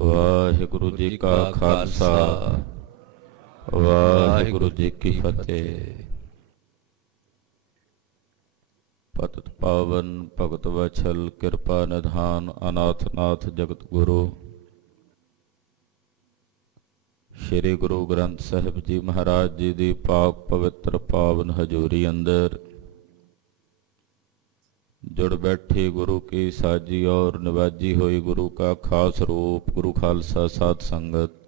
ਵਾਹਿਗੁਰੂ ਜੀ ਕਾ ਖਾਲਸਾ ਵਾਹਿਗੁਰੂ ਜੀ ਕੀ ਫਤਿਹ। ਪਤਿਤ ਪਾਵਨ ਭਗਤ ਵਛਲ ਕਿਰਪਾ ਨਿਧਾਨ ਅਨਾਥ ਨਾਥ ਜਗਤ ਗੁਰੂ ਸ਼੍ਰੀ ਗੁਰੂ ਗ੍ਰੰਥ ਸਾਹਿਬ ਜੀ ਮਹਾਰਾਜ ਜੀ ਦੀ ਪਾਕ ਪਵਿੱਤਰ ਪਾਵਨ ਹਜ਼ੂਰੀ ਅੰਦਰ जुड़ बैठी गुरु की साजी और निवाजी हुई गुरु का खास रूप गुरु खालसा साध संगत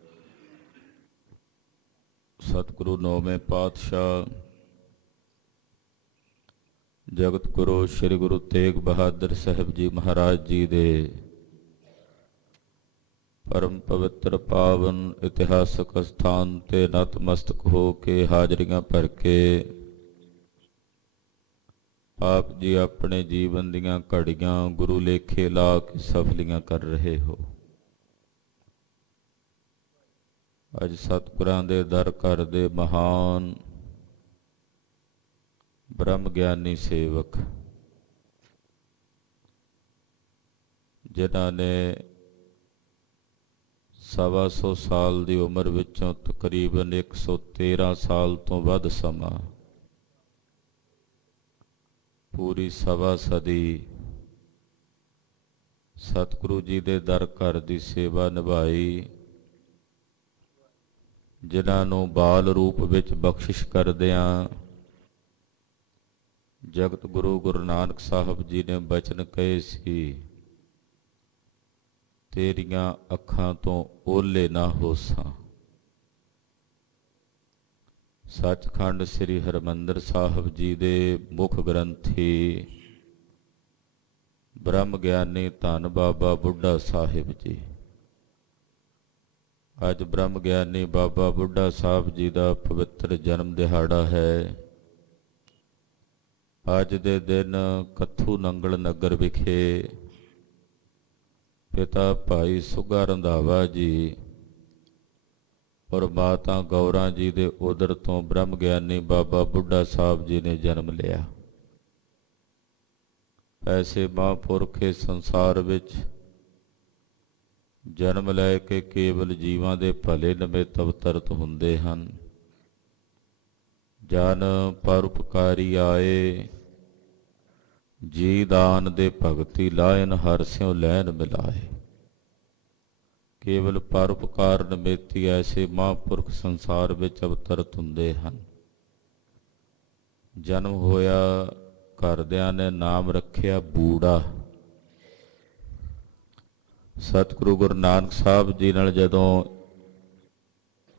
सतगुरु नौवें पातशाह जगत गुरु श्री गुरु तेग बहादुर साहब जी महाराज जी दे परम पवित्र पावन इतिहासक स्थान ते नतमस्तक हो के हाजरियां भर के आप जी अपने जीवन दियां घड़ियां गुरु लेखे ला के सफलियां कर रहे हो। अज सतगुरां दे दर घर दे महान ब्रह्म ज्ञानी सेवक जिन्हां ने 125 साल की उम्र विचों तकरीबन 113 साल तो वध समा पूरी सवा सदी सतगुरु जी दे दर घर की सेवा निभाई, जिन्हां नूं बाल रूप विच बख्शिश करदिआं जगत गुरु गुरु नानक साहब जी ने बचन कहे सी, तेरियां अखां तो ओले ना होसां। सचखंड श्री हरमंदर साहब जी दे मुख ग्रंथी ब्रह्म ज्ञानी धन बाबा बुढ़ा साहिब जी अज ब्रह्म ज्ञानी बाबा बुढ़ा साहब जी का पवित्र जन्म दिहाड़ा है। अज दे दिन कत्थू नंगल नगर विखे पिता भाई सुगा रंधावा जी और माता गौरा जी दे उदर तो ब्रह्म ज्ञानी बाबा बुढ़ा साहब जी ने जन्म लिया। ऐसे महापुरख इस संसार विच जन्म लैके केवल जीवां दे भले निमित्त अवतरत हुंदे हन। जन परोपकारी आए जी दान दे भगति लायन हर स्यों लैन मिलाए। केवल परोपकार निमित्त ऐसे महापुरख संसार विच अवतरत हुंदे हन। जन्म होया घरदियां ने नाम रखिया बूढ़ा। सतगुरु गुरु नानक साहब जी नाल जदों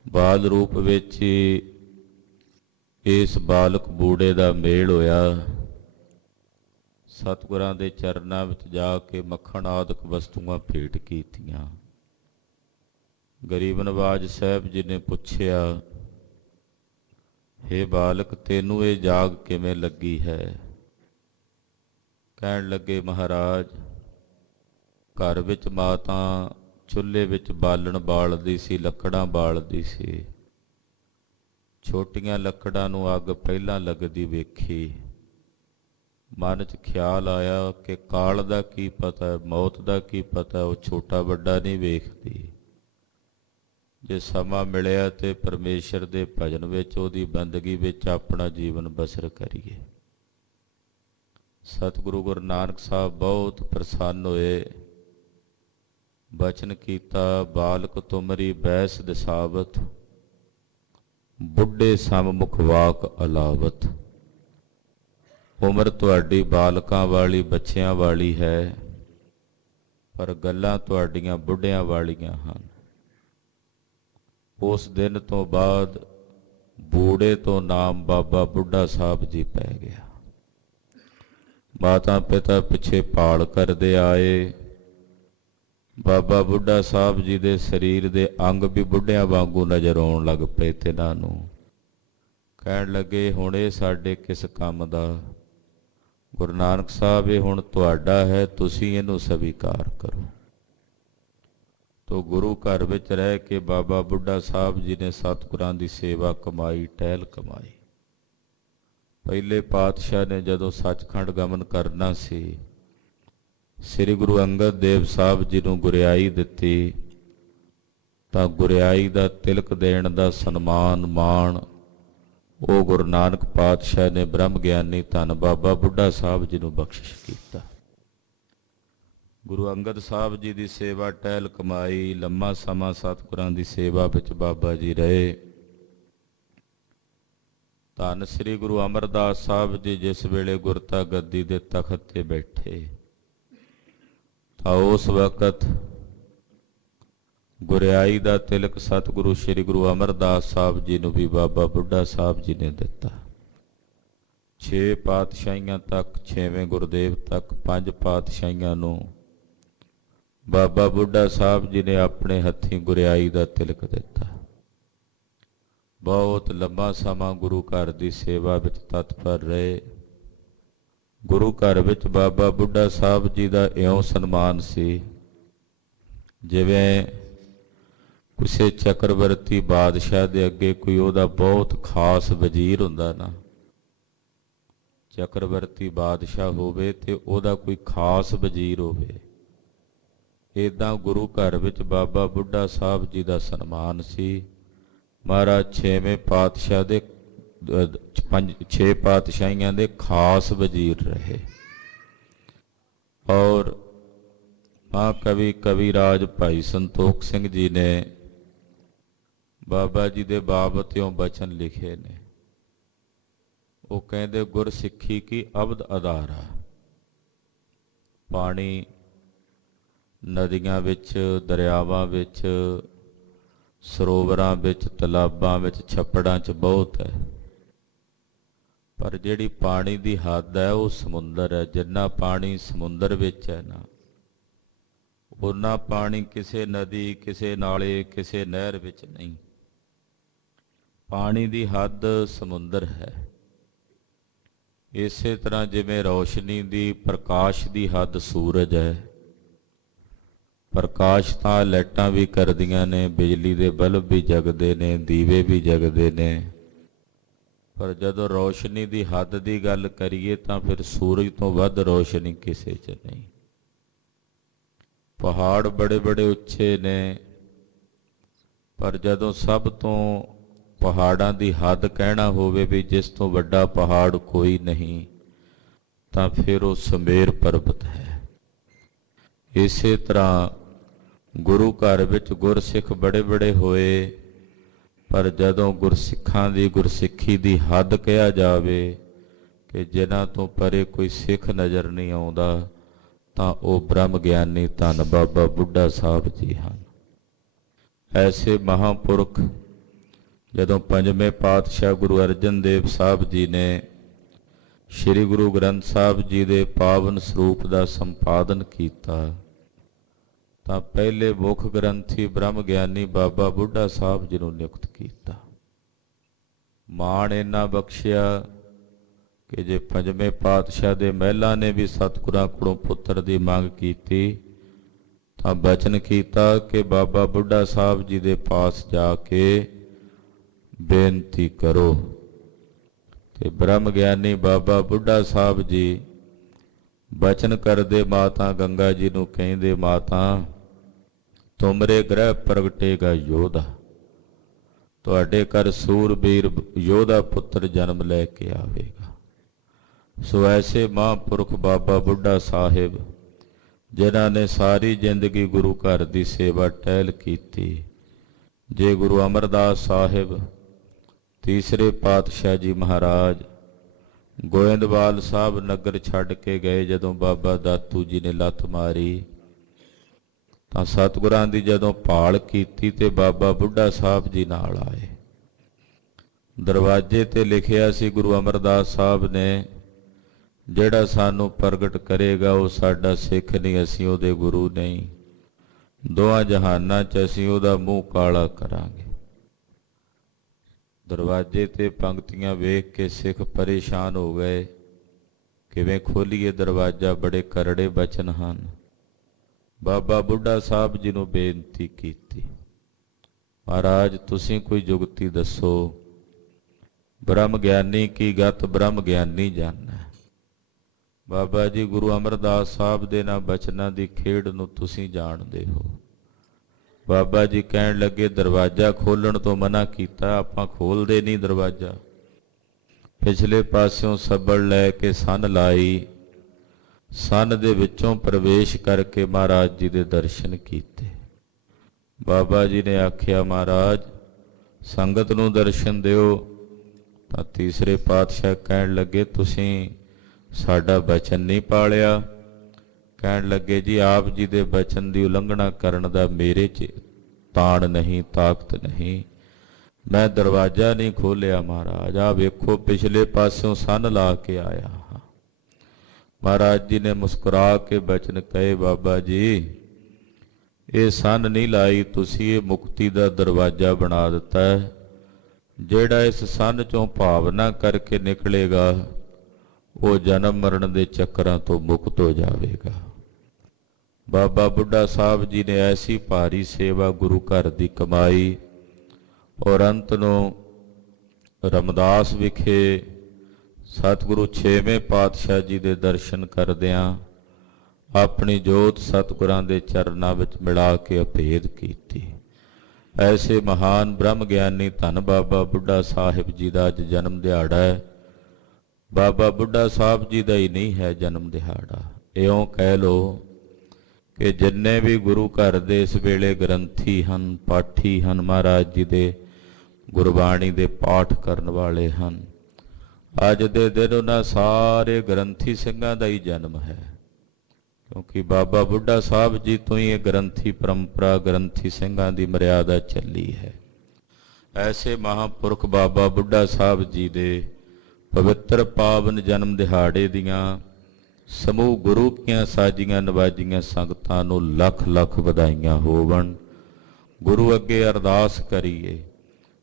बाल रूप विच इस बालक बूढ़े दा मेल होया, सतगुरां दे चरनां विच जाके मक्खण आदਿਕ वस्तुआं भेंट कीतियां। गरीब नवाज साहब जी ने पूछया, हे बालक तेनू ये जाग किवें लगी है? कहण लगे, महाराज घर विच माता चुल्हे विच बालन बालदी सी, लकड़ां बालदी सी। छोटियां लकड़ां नूं अग पहलां लगदी वेखी। मन च ख्याल आया कि काल दा की पता, मौत दा की पता, वो छोटा वड्डा नहीं वेखदी। जे समा मिलिया तो परमेश्वर के भजन विच उहदी बंदगी विच अपना जीवन बसर करिए। सतगुरु गुरु नानक साहब बहुत प्रसन्न होए। बचन कीता, बालक तुमरी बैस दिसावत, बुढ़े सममुख वाक अलावत। उम्र तुहाडी बालकां वाली बच्चियां वाली है, पर गल्लां तुहाडियां बुढ़ियां वालियां हन। उस दिन तो बाद बूढ़े तो नाम बाबा बुढ़ा साहब जी पै गया। माता पिता पिछे भाल करते आए। बाबा बुढ़ा साहब जी दे शरीर दे अंग भी बुढ़ियां वांगू नज़र आउण लग पे। तिन्हां नूं कहण लगे, हुण इह साडे किस काम दा? गुरु नानक साहब ये हुण तुहाडा है, तुसीं इहनूं स्वीकार करो। तो गुरु घर विच रह के बाबा बुढ़ा साहब जी ने सतगुरां दी सेवा कमाई, टहल कमाई। पहले पातशाह ने जदों सचखंड गमन करना सी, श्री गुरु अंगद देव साहब जी नूं गुरियाई दित्ती। ਤਾਂ ਗੁਰਿਆਈ ਦਾ ਤਿਲਕ ਦੇਣ ਦਾ ਸਨਮਾਨ ਮਾਣ ਉਹ ਗੁਰੂ ਨਾਨਕ ਪਾਤਸ਼ਾਹ ਨੇ ਬ੍ਰਹਮ ਗਿਆਨੀ ਧੰਨ ਬਾਬਾ ਬੁੱਢਾ ਸਾਹਿਬ ਜੀ ਨੂੰ ਬਖਸ਼ਿਸ਼ ਕੀਤਾ। ਗੁਰੂ ਅੰਗਦ ਸਾਹਿਬ ਜੀ ਦੀ ਸੇਵਾ ਟਹਿਲ ਕਮਾਈ, ਲੰਮਾ ਸਮਾਂ ਸਤਿਗੁਰਾਂ ਦੀ ਸੇਵਾ ਵਿੱਚ ਬਾਬਾ ਜੀ ਰਹੇ। ਧੰਨ ਸ੍ਰੀ ਗੁਰੂ ਅਮਰਦਾਸ ਸਾਹਿਬ ਜੀ ਜਿਸ ਵੇਲੇ ਗੁਰਤਾ ਗੱਦੀ ਦੇ ਤਖਤ ਤੇ ਬੈਠੇ ਤਾਂ ਉਸ ਵਕਤ ਗੁਰਿਆਈ ਦਾ ਤਿਲਕ ਸਤਿਗੁਰੂ ਸ੍ਰੀ ਗੁਰੂ ਅਮਰਦਾਸ ਸਾਹਿਬ ਜੀ ਨੂੰ ਵੀ ਬਾਬਾ ਬੁੱਢਾ ਸਾਹਿਬ ਜੀ ਨੇ ਦਿੱਤਾ। 6 ਪਾਤਸ਼ਾਹੀਆਂ ਤੱਕ, 6ਵੇਂ ਗੁਰਦੇਵ ਤੱਕ 5 ਪਾਤਸ਼ਾਹੀਆਂ ਨੂੰ ਬਾਬਾ ਬੁੱਢਾ ਸਾਹਿਬ ਜੀ ਨੇ ਆਪਣੇ ਹੱਥੀਂ ਗੁਰਿਆਈ ਦਾ ਤਿਲਕ ਦਿੱਤਾ। ਬਹੁਤ ਲੰਬਾ ਸਮਾਂ ਗੁਰੂ ਘਰ ਦੀ ਸੇਵਾ ਵਿੱਚ ਤਤਪਰ ਰਹੇ। ਗੁਰੂ ਘਰ ਵਿੱਚ ਬਾਬਾ ਬੁੱਢਾ ਸਾਹਿਬ ਜੀ ਦਾ ਇਉਂ ਸਨਮਾਨ ਸੀ ਜਿਵੇਂ ਕਿਸੇ ਚੱਕਰਵਰਤੀ ਬਾਦਸ਼ਾਹ ਦੇ ਅੱਗੇ ਕੋਈ ਉਹਦਾ ਬਹੁਤ ਖਾਸ ਵਜ਼ੀਰ ਹੁੰਦਾ ਨਾ, ਚੱਕਰਵਰਤੀ ਬਾਦਸ਼ਾਹ ਹੋਵੇ ਤੇ ਉਹਦਾ ਕੋਈ ਖਾਸ ਵਜ਼ੀਰ ਹੋਵੇ, ਇੱਦਾਂ ਗੁਰੂ ਘਰ ਵਿੱਚ ਬਾਬਾ ਬੁੱਢਾ ਸਾਹਿਬ ਜੀ ਦਾ ਸਨਮਾਨ ਸੀ। ਮਹਾਰਾਜ 6ਵੇਂ ਪਾਤਸ਼ਾਹ ਦੇ 6 ਪਾਤਸ਼ਾਹੀਆਂ ਦੇ ਖਾਸ ਵਜ਼ੀਰ ਰਹੇ। ਔਰ ਮਹਾਂਕਵੀ ਕਵੀਰਾਜ ਭਾਈ ਸੰਤੋਖ ਸਿੰਘ ਜੀ ਨੇ ਬਾਬਾ ਜੀ ਦੇ ਬਾਬਤਿਓਂ ਬਚਨ ਲਿਖੇ ਨੇ। ਉਹ ਕਹਿੰਦੇ ਗੁਰਸਿੱਖੀ ਕੀ ਅਬਦ ਆਧਾਰਾ। ਪਾਣੀ ਨਦੀਆਂ ਵਿੱਚ, ਦਰਿਆਵਾਂ ਵਿੱਚ, ਸਰੋਵਰਾਂ ਵਿੱਚ, ਤਲਾਬਾਂ ਵਿੱਚ, ਛੱਪੜਾਂ 'ਚ ਬਹੁਤ ਹੈ, ਪਰ ਜਿਹੜੀ ਪਾਣੀ ਦੀ ਹੱਦ ਹੈ ਉਹ ਸਮੁੰਦਰ ਹੈ। ਜਿੰਨਾ ਪਾਣੀ ਸਮੁੰਦਰ ਵਿੱਚ ਹੈ ਨਾ, ਉਨਾ ਪਾਣੀ ਕਿਸੇ ਨਦੀ, ਕਿਸੇ ਨਾਲੇ, ਕਿਸੇ ਨਹਿਰ ਵਿੱਚ ਨਹੀਂ। ਪਾਣੀ ਦੀ ਹੱਦ ਸਮੁੰਦਰ ਹੈ। ਇਸੇ ਤਰ੍ਹਾਂ ਜਿਵੇਂ ਰੌਸ਼ਨੀ ਦੀ, ਪ੍ਰਕਾਸ਼ ਦੀ ਹੱਦ ਸੂਰਜ ਹੈ। ਪ੍ਰਕਾਸ਼ ਤਾਂ ਲਾਈਟਾਂ ਵੀ ਕਰਦੀਆਂ ਨੇ, ਬਿਜਲੀ ਦੇ ਬਲਬ ਵੀ ਜਗਦੇ ਨੇ, ਦੀਵੇ ਵੀ ਜਗਦੇ ਨੇ, ਪਰ ਜਦੋਂ ਰੌਸ਼ਨੀ ਦੀ ਹੱਦ ਦੀ ਗੱਲ ਕਰੀਏ ਤਾਂ ਫਿਰ ਸੂਰਜ ਤੋਂ ਵੱਧ ਰੌਸ਼ਨੀ ਕਿਸੇ 'ਚ ਨਹੀਂ। ਪਹਾੜ ਬੜੇ ਬੜੇ ਉੱਚੇ ਨੇ, ਪਰ ਜਦੋਂ ਸਭ ਤੋਂ ਪਹਾੜਾਂ ਦੀ ਹੱਦ ਕਹਿਣਾ ਹੋਵੇ ਵੀ ਜਿਸ ਤੋਂ ਵੱਡਾ ਪਹਾੜ ਕੋਈ ਨਹੀਂ, ਤਾਂ ਫਿਰ ਉਹ ਸੁਮੇਰ ਪਰਬਤ ਹੈ। ਇਸੇ ਤਰ੍ਹਾਂ ਗੁਰੂ ਘਰ ਵਿੱਚ ਗੁਰਸਿੱਖ ਬੜੇ ਬੜੇ ਹੋਏ, ਪਰ ਜਦੋਂ ਗੁਰਸਿੱਖਾਂ ਦੀ ਗੁਰਸਿੱਖੀ ਦੀ ਹੱਦ ਕਿਹਾ ਜਾਵੇ ਕਿ ਜਿਨ੍ਹਾਂ ਤੋਂ ਪਰੇ ਕੋਈ ਸਿੱਖ ਨਜ਼ਰ ਨਹੀਂ ਆਉਂਦਾ, ਤਾਂ ਉਹ ਬ੍ਰਹਮ ਗਿਆਨੀ ਧੰਨ ਬਾਬਾ ਬੁੱਢਾ ਸਾਹਿਬ ਜੀ ਹਨ। ਐਸੇ ਮਹਾਂਪੁਰਖ ਜਦੋਂ 5ਵੇਂ ਪਾਤਸ਼ਾਹ ਗੁਰੂ ਅਰਜਨ ਦੇਵ ਸਾਹਿਬ ਜੀ ਨੇ ਸ੍ਰੀ ਗੁਰੂ ਗ੍ਰੰਥ ਸਾਹਿਬ ਜੀ ਦੇ ਪਾਵਨ ਸਰੂਪ ਦਾ ਸੰਪਾਦਨ ਕੀਤਾ, ਤਾਂ ਪਹਿਲੇ ਮੁੱਖ ਗ੍ਰੰਥੀ ਬ੍ਰਹਮ ਗਿਆਨੀ ਬਾਬਾ ਬੁੱਢਾ ਸਾਹਿਬ ਜੀ ਨੂੰ ਨਿਯੁਕਤ ਕੀਤਾ। ਮਾਣ ਇੰਨਾ ਬਖਸ਼ਿਆ ਕਿ ਜੇ 5ਵੇਂ ਪਾਤਸ਼ਾਹ ਦੇ ਮਹਿਲਾਂ ਨੇ ਵੀ ਸਤਿਗੁਰਾਂ ਕੋਲੋਂ ਪੁੱਤਰ ਦੀ ਮੰਗ ਕੀਤੀ ਤਾਂ ਬਚਨ ਕੀਤਾ ਕਿ ਬਾਬਾ ਬੁੱਢਾ ਸਾਹਿਬ ਜੀ ਦੇ ਪਾਸ ਜਾ ਕੇ ਬੇਨਤੀ ਕਰੋ। ਤੇ ਬ੍ਰਹਮ ਗਿਆਨੀ ਬਾਬਾ ਬੁੱਢਾ ਸਾਹਿਬ ਜੀ ਬਚਨ ਕਰਦੇ ਮਾਤਾ ਗੰਗਾ ਜੀ ਨੂੰ ਕਹਿੰਦੇ, ਮਾਤਾ ਤੁਮਰੇ ਗ੍ਰਹਿ ਪ੍ਰਗਟੇਗਾ ਯੋਧਾ, ਤੁਹਾਡੇ ਘਰ ਸੂਰਬੀਰ ਯੋਧਾ ਪੁੱਤਰ ਜਨਮ ਲੈ ਕੇ ਆਵੇਗਾ। ਸੋ ਐਸੇ ਮਹਾਂਪੁਰਖ ਬਾਬਾ ਬੁੱਢਾ ਸਾਹਿਬ ਜਿਨ੍ਹਾਂ ਨੇ ਸਾਰੀ ਜ਼ਿੰਦਗੀ ਗੁਰੂ ਘਰ ਦੀ ਸੇਵਾ ਟਹਿਲ ਕੀਤੀ। ਜੇ ਗੁਰੂ ਅਮਰਦਾਸ ਸਾਹਿਬ ਤੀਸਰੇ ਪਾਤਸ਼ਾਹ ਜੀ ਮਹਾਰਾਜ ਗੋਇੰਦਵਾਲ ਸਾਹਿਬ ਨਗਰ ਛੱਡ ਕੇ ਗਏ, ਜਦੋਂ ਬਾਬਾ ਦਾਤੂ ਜੀ ਨੇ ਲੱਤ ਮਾਰੀ ਤਾਂ ਸਤਿਗੁਰਾਂ ਦੀ ਜਦੋਂ ਭਾਲ ਕੀਤੀ ਤੇ ਬਾਬਾ ਬੁੱਢਾ ਸਾਹਿਬ ਜੀ ਨਾਲ ਆਏ। ਦਰਵਾਜ਼ੇ ਤੇ ਲਿਖਿਆ ਸੀ ਗੁਰੂ ਅਮਰਦਾਸ ਸਾਹਿਬ ਨੇ, ਜਿਹੜਾ ਸਾਨੂੰ ਪ੍ਰਗਟ ਕਰੇਗਾ ਉਹ ਸਾਡਾ ਸਿੱਖ ਨਹੀਂ, ਅਸੀਂ ਉਹਦੇ ਗੁਰੂ ਨਹੀਂ। ਦੋਹਾਂ ਜਹਾਨਾਂ 'ਚ ਅਸੀਂ ਉਹਦਾ ਮੂੰਹ ਕਾਲਾ ਕਰਾਂਗੇ। ਦਰਵਾਜ਼ੇ ਤੇ ਪੰਕਤੀਆਂ ਵੇਖ ਕੇ ਸਿੱਖ ਪਰੇਸ਼ਾਨ ਹੋ ਗਏ, ਕਿਵੇਂ ਖੋਲੀਏ ਦਰਵਾਜ਼ਾ, ਬੜੇ ਕਰੜੇ ਬਚਨ ਹਨ। ਬਾਬਾ ਬੁੱਢਾ ਸਾਹਿਬ ਜੀ ਨੂੰ ਬੇਨਤੀ ਕੀਤੀ, ਮਹਾਰਾਜ ਤੁਸੀਂ ਕੋਈ ਜੁਗਤੀ ਦੱਸੋ, ਬ੍ਰਹਮ ਗਿਆਨੀ ਕੀ ਗਤ ਬ੍ਰਹਮ ਗਿਆਨੀ ਜਾਣੈ। ਬਾਬਾ ਜੀ ਗੁਰੂ ਅਮਰਦਾਸ ਸਾਹਿਬ ਦੇ ਨਾ ਬਚਨਾਂ ਦੀ ਖੇਡ ਨੂੰ ਤੁਸੀਂ ਜਾਣਦੇ ਹੋ। ਬਾਬਾ ਜੀ ਕਹਿਣ ਲੱਗੇ ਦਰਵਾਜ਼ਾ ਖੋਲ੍ਹਣ ਤੋਂ ਮਨਾ ਕੀਤਾ, ਆਪਾਂ ਖੋਲ੍ਹਦੇ ਨਹੀਂ ਦਰਵਾਜ਼ਾ। ਪਿਛਲੇ ਪਾਸਿਓਂ ਸੱਬਲ ਲੈ ਕੇ ਸੰਨ ਲਾਈ, ਸੰਨ ਦੇ ਵਿੱਚੋਂ ਪ੍ਰਵੇਸ਼ ਕਰਕੇ ਮਹਾਰਾਜ ਜੀ ਦੇ ਦਰਸ਼ਨ ਕੀਤੇ। ਬਾਬਾ ਜੀ ਨੇ ਆਖਿਆ ਮਹਾਰਾਜ ਸੰਗਤ ਨੂੰ ਦਰਸ਼ਨ ਦਿਓ। ਤਾਂ ਤੀਸਰੇ ਪਾਤਸ਼ਾਹ ਕਹਿਣ ਲੱਗੇ ਤੁਸੀਂ ਸਾਡਾ ਬਚਨ ਨਹੀਂ ਪਾਲਿਆ। ਕਹਿਣ ਲੱਗੇ ਜੀ ਆਪ ਜੀ ਦੇ ਬਚਨ ਦੀ ਉਲੰਘਣਾ ਕਰਨ ਦਾ ਮੇਰੇ 'ਚ ਤਾਣ ਨਹੀਂ, ਤਾਕਤ ਨਹੀਂ, ਮੈਂ ਦਰਵਾਜ਼ਾ ਨਹੀਂ ਖੋਲ੍ਹਿਆ ਮਹਾਰਾਜ। ਆ ਵੇਖੋ ਪਿਛਲੇ ਪਾਸਿਓਂ ਸੰਨ ਲਾ ਕੇ ਆਇਆ ਹਾਂ। ਮਹਾਰਾਜ ਜੀ ਨੇ ਮੁਸਕਰਾ ਕੇ ਬਚਨ ਕਹੇ, ਬਾਬਾ ਜੀ ਇਹ ਸੰਨ ਨਹੀਂ ਲਾਈ ਤੁਸੀਂ, ਇਹ ਮੁਕਤੀ ਦਾ ਦਰਵਾਜ਼ਾ ਬਣਾ ਦਿੱਤਾ ਹੈ। ਜਿਹੜਾ ਇਸ ਸੰਨ ਚੋਂ ਭਾਵਨਾ ਕਰਕੇ ਨਿਕਲੇਗਾ ਉਹ ਜਨਮ ਮਰਨ ਦੇ ਚੱਕਰਾਂ ਤੋਂ ਮੁਕਤ ਹੋ ਜਾਵੇਗਾ। ਬਾਬਾ ਬੁੱਢਾ ਸਾਹਿਬ ਜੀ ਨੇ ਐਸੀ ਭਾਰੀ ਸੇਵਾ ਗੁਰੂ ਘਰ ਦੀ ਕਮਾਈ, ਔਰ ਅੰਤ ਨੂੰ ਰਮਦਾਸ ਵਿਖੇ ਸਤਿਗੁਰੂ 6ਵੇਂ ਪਾਤਸ਼ਾਹ ਜੀ ਦੇ ਦਰਸ਼ਨ ਕਰਦਿਆਂ ਆਪਣੀ ਜੋਤ ਸਤਿਗੁਰਾਂ ਦੇ ਚਰਨਾਂ ਵਿੱਚ ਮਿਲਾ ਕੇ ਅਭੇਦ ਕੀਤੀ। ਐਸੇ ਮਹਾਨ ਬ੍ਰਹਮ ਗਿਆਨੀ ਧੰਨ ਬਾਬਾ ਬੁੱਢਾ ਸਾਹਿਬ ਜੀ ਦਾ ਅੱਜ ਜਨਮ ਦਿਹਾੜਾ ਹੈ। ਬਾਬਾ ਬੁੱਢਾ ਸਾਹਿਬ ਜੀ ਦਾ ਹੀ ਨਹੀਂ ਹੈ ਜਨਮ ਦਿਹਾੜਾ, ਇਉਂ ਕਹਿ ਲਓ ਕਿ ਜਿੰਨੇ ਵੀ ਗੁਰੂ ਘਰ ਦੇ ਇਸ ਵੇਲੇ ਗ੍ਰੰਥੀ ਹਨ, ਪਾਠੀ ਹਨ, ਮਹਾਰਾਜ ਜੀ ਦੇ ਗੁਰਬਾਣੀ ਦੇ ਪਾਠ ਕਰਨ ਵਾਲੇ ਹਨ, ਅੱਜ ਦੇ ਦਿਨ ਉਹਨਾਂ ਸਾਰੇ ਗ੍ਰੰਥੀ ਸਿੰਘਾਂ ਦਾ ਹੀ ਜਨਮ ਹੈ। ਕਿਉਂਕਿ ਬਾਬਾ ਬੁੱਢਾ ਸਾਹਿਬ ਜੀ ਤੋਂ ਹੀ ਇਹ ਗ੍ਰੰਥੀ ਪਰੰਪਰਾ, ਗ੍ਰੰਥੀ ਸਿੰਘਾਂ ਦੀ ਮਰਿਆਦਾ ਚੱਲੀ ਹੈ। ਐਸੇ ਮਹਾਂਪੁਰਖ ਬਾਬਾ ਬੁੱਢਾ ਸਾਹਿਬ ਜੀ ਦੇ ਪਵਿੱਤਰ ਪਾਵਨ ਜਨਮ ਦਿਹਾੜੇ ਦੀਆਂ ਸਮੂਹ ਗੁਰੂ ਕੀਆਂ ਸਾਜੀਆਂ ਨਵਾਜੀਆਂ ਸੰਗਤਾਂ ਨੂੰ ਲੱਖ ਲੱਖ ਵਧਾਈਆਂ ਹੋਵਣ। ਗੁਰੂ ਅੱਗੇ ਅਰਦਾਸ ਕਰੀਏ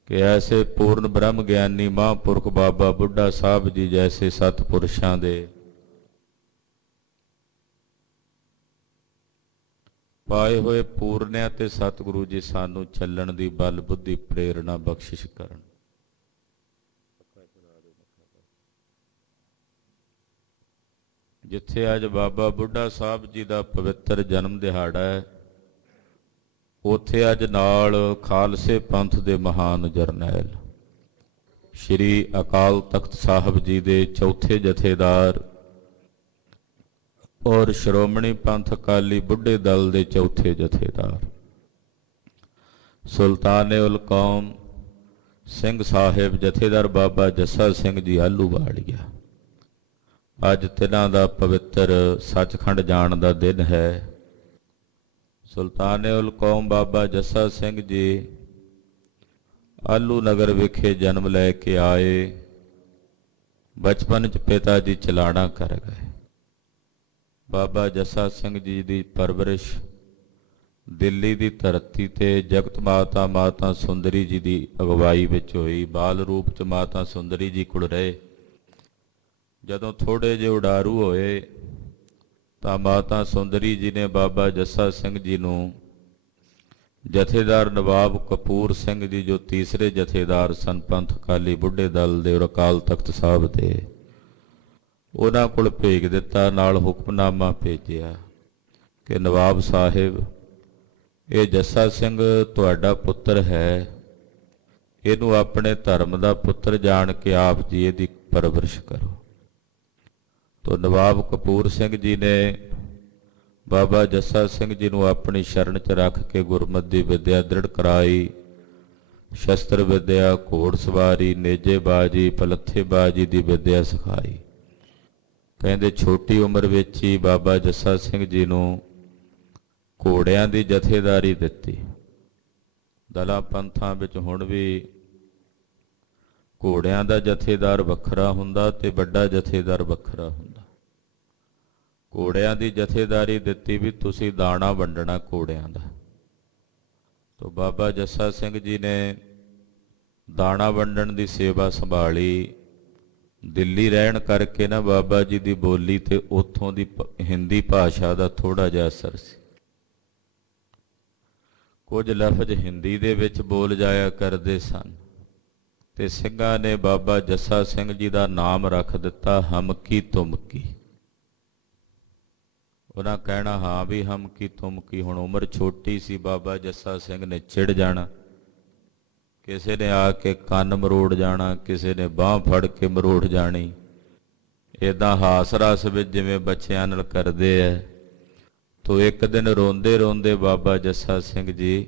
ਕਿ ਐਸੇ ਪੂਰਨ ਬ੍ਰਹਮ ਗਿਆਨੀ ਮਹਾਂਪੁਰਖ ਬਾਬਾ ਬੁੱਢਾ ਸਾਹਿਬ ਜੀ ਜੈਸੇ ਸਤਿਪੁਰਸ਼ਾਂ ਦੇ ਪਾਏ ਹੋਏ ਪੂਰਨਿਆਂ ਤੇ ਸਤਿਗੁਰੂ ਜੀ ਸਾਨੂੰ ਚੱਲਣ ਦੀ ਬਲ ਬੁੱਧੀ ਪ੍ਰੇਰਣਾ ਬਖਸ਼ਿਸ਼ ਕਰਨ। ਜਿੱਥੇ ਅੱਜ ਬਾਬਾ ਬੁੱਢਾ ਸਾਹਿਬ ਜੀ ਦਾ ਪਵਿੱਤਰ ਜਨਮ ਦਿਹਾੜਾ ਹੈ, ਉੱਥੇ ਅੱਜ ਨਾਲ ਖਾਲਸੇ ਪੰਥ ਦੇ ਮਹਾਨ ਜਰਨੈਲ ਸ਼੍ਰੀ ਅਕਾਲ ਤਖਤ ਸਾਹਿਬ ਜੀ ਦੇ ਚੌਥੇ ਜਥੇਦਾਰ ਔਰ ਸ਼੍ਰੋਮਣੀ ਪੰਥ ਅਕਾਲੀ ਬੁੱਢੇ ਦਲ ਦੇ ਚੌਥੇ ਜਥੇਦਾਰ ਸੁਲਤਾਨ-ਏ-ਉਲ ਕੌਮ ਸਿੰਘ ਸਾਹਿਬ ਜਥੇਦਾਰ ਬਾਬਾ ਜੱਸਾ ਸਿੰਘ ਜੀ ਆਹਲੂਵਾਲੀਆ, ਅੱਜ ਤਿੰਨਾਂ ਦਾ ਪਵਿੱਤਰ ਸੱਚਖੰਡ ਜਾਣ ਦਾ ਦਿਨ ਹੈ। ਸੁਲਤਾਨ-ਏ-ਉਲ ਕੌਮ ਬਾਬਾ ਜੱਸਾ ਸਿੰਘ ਜੀ ਆਲੂ ਨਗਰ ਵਿਖੇ ਜਨਮ ਲੈ ਕੇ ਆਏ। ਬਚਪਨ 'ਚ ਪਿਤਾ ਜੀ ਚਲਾਣਾ ਕਰ ਗਏ। ਬਾਬਾ ਜੱਸਾ ਸਿੰਘ ਜੀ ਦੀ ਪਰਵਰਿਸ਼ ਦਿੱਲੀ ਦੀ ਧਰਤੀ ਤੇ ਜਗਤ ਮਾਤਾ ਮਾਤਾ ਸੁੰਦਰੀ ਜੀ ਦੀ ਅਗਵਾਈ ਵਿੱਚ ਹੋਈ। ਬਾਲ ਰੂਪ 'ਚ ਮਾਤਾ ਸੁੰਦਰੀ ਜੀ ਕੋਲ ਰਹੇ। ਜਦੋਂ ਥੋੜ੍ਹੇ ਜਿਹੇ ਉਡਾਰੂ ਹੋਏ ਤਾਂ ਮਾਤਾ ਸੁੰਦਰੀ ਜੀ ਨੇ ਬਾਬਾ ਜੱਸਾ ਸਿੰਘ ਜੀ ਨੂੰ ਜਥੇਦਾਰ ਨਵਾਬ ਕਪੂਰ ਸਿੰਘ ਜੀ, ਜੋ ਤੀਸਰੇ ਜਥੇਦਾਰ ਸਨ ਪੰਥ ਅਕਾਲੀ ਬੁੱਢੇ ਦਲ ਦੇ ਔਰ ਅਕਾਲ ਤਖਤ ਸਾਹਿਬ ਦੇ, ਉਹਨਾਂ ਕੋਲ ਭੇਜ ਦਿੱਤਾ। ਨਾਲ ਹੁਕਮਨਾਮਾ ਭੇਜਿਆ ਕਿ ਨਵਾਬ ਸਾਹਿਬ, ਇਹ ਜੱਸਾ ਸਿੰਘ ਤੁਹਾਡਾ ਪੁੱਤਰ ਹੈ, ਇਹਨੂੰ ਆਪਣੇ ਧਰਮ ਦਾ ਪੁੱਤਰ ਜਾਣ ਕੇ ਆਪ ਜੀ ਇਹਦੀ ਪਰਵਰਿਸ਼ ਕਰੋ। ਤੋ ਨਵਾਬ ਕਪੂਰ ਸਿੰਘ ਜੀ ਨੇ ਬਾਬਾ ਜੱਸਾ ਸਿੰਘ ਜੀ ਨੂੰ ਆਪਣੀ ਸ਼ਰਨ 'ਚ ਰੱਖ ਕੇ ਗੁਰਮਤਿ ਦੀ ਵਿੱਦਿਆ ਦ੍ਰਿੜ ਕਰਾਈ। ਸ਼ਸਤਰ ਵਿੱਦਿਆ, ਘੋੜ ਸਵਾਰੀ, ਨੇਜੇਬਾਜੀ, ਪਲੱਥੇਬਾਜੀ ਦੀ ਵਿੱਦਿਆ ਸਿਖਾਈ। ਕਹਿੰਦੇ ਛੋਟੀ ਉਮਰ ਵਿੱਚ ਹੀ ਬਾਬਾ ਜੱਸਾ ਸਿੰਘ ਜੀ ਨੂੰ ਘੋੜਿਆਂ ਦੀ ਜਥੇਦਾਰੀ ਦਿੱਤੀ। ਦਲਾਂ ਪੰਥਾਂ ਵਿੱਚ ਹੁਣ ਵੀ ਘੋੜਿਆਂ ਦਾ ਜਥੇਦਾਰ ਵੱਖਰਾ ਹੁੰਦਾ ਤੇ ਵੱਡਾ ਜਥੇਦਾਰ ਵੱਖਰਾ ਹੁੰਦਾ। ਘੋੜਿਆਂ ਦੀ ਜਥੇਦਾਰੀ ਦਿੱਤੀ ਵੀ ਤੁਸੀਂ ਦਾਣਾ ਵੰਡਣਾ ਘੋੜਿਆਂ ਦਾ। ਤੋ ਬਾਬਾ ਜੱਸਾ ਸਿੰਘ ਜੀ ਨੇ ਦਾਣਾ ਵੰਡਣ ਦੀ ਸੇਵਾ ਸੰਭਾਲੀ। ਦਿੱਲੀ ਰਹਿਣ ਕਰਕੇ ਨਾ ਬਾਬਾ ਜੀ ਦੀ ਬੋਲੀ ਤੇ ਉੱਥੋਂ ਦੀ ਹਿੰਦੀ ਭਾਸ਼ਾ ਦਾ ਥੋੜ੍ਹਾ ਜਿਹਾ ਅਸਰ ਸੀ। ਕੁਝ ਲਫ਼ਜ਼ ਹਿੰਦੀ ਦੇ ਵਿੱਚ ਬੋਲ ਜਾਇਆ ਕਰਦੇ ਸਨ ਤੇ ਸਿੰਘਾਂ ਨੇ ਬਾਬਾ ਜੱਸਾ ਸਿੰਘ ਜੀ ਦਾ ਨਾਮ ਰੱਖ ਦਿੱਤਾ ਹਮਕੀ ਤੁਮਕੀ। ਉਹਨਾਂ ਕਹਿਣਾ ਹਾਂ ਵੀ ਹਮ ਕੀ ਤੁਮ ਕੀ। ਹੁਣ ਉਮਰ ਛੋਟੀ ਸੀ, ਬਾਬਾ ਜੱਸਾ ਸਿੰਘ ਨੇ ਚਿੜ ਜਾਣਾ, ਕਿਸੇ ਨੇ ਆ ਕੇ ਕੰਨ ਮਰੋੜ ਜਾਣਾ, ਕਿਸੇ ਨੇ ਬਾਂਹ ਫੜ ਕੇ ਮਰੋੜ ਜਾਣੀ। ਇੱਦਾਂ ਹਾਸ ਰਸ ਵਿੱਚ ਜਿਵੇਂ ਬੱਚਿਆਂ ਨਾਲ ਕਰਦੇ ਐ। ਤੋ ਇੱਕ ਦਿਨ ਰੋਂਦੇ ਰੋਂਦੇ ਬਾਬਾ ਜੱਸਾ ਸਿੰਘ ਜੀ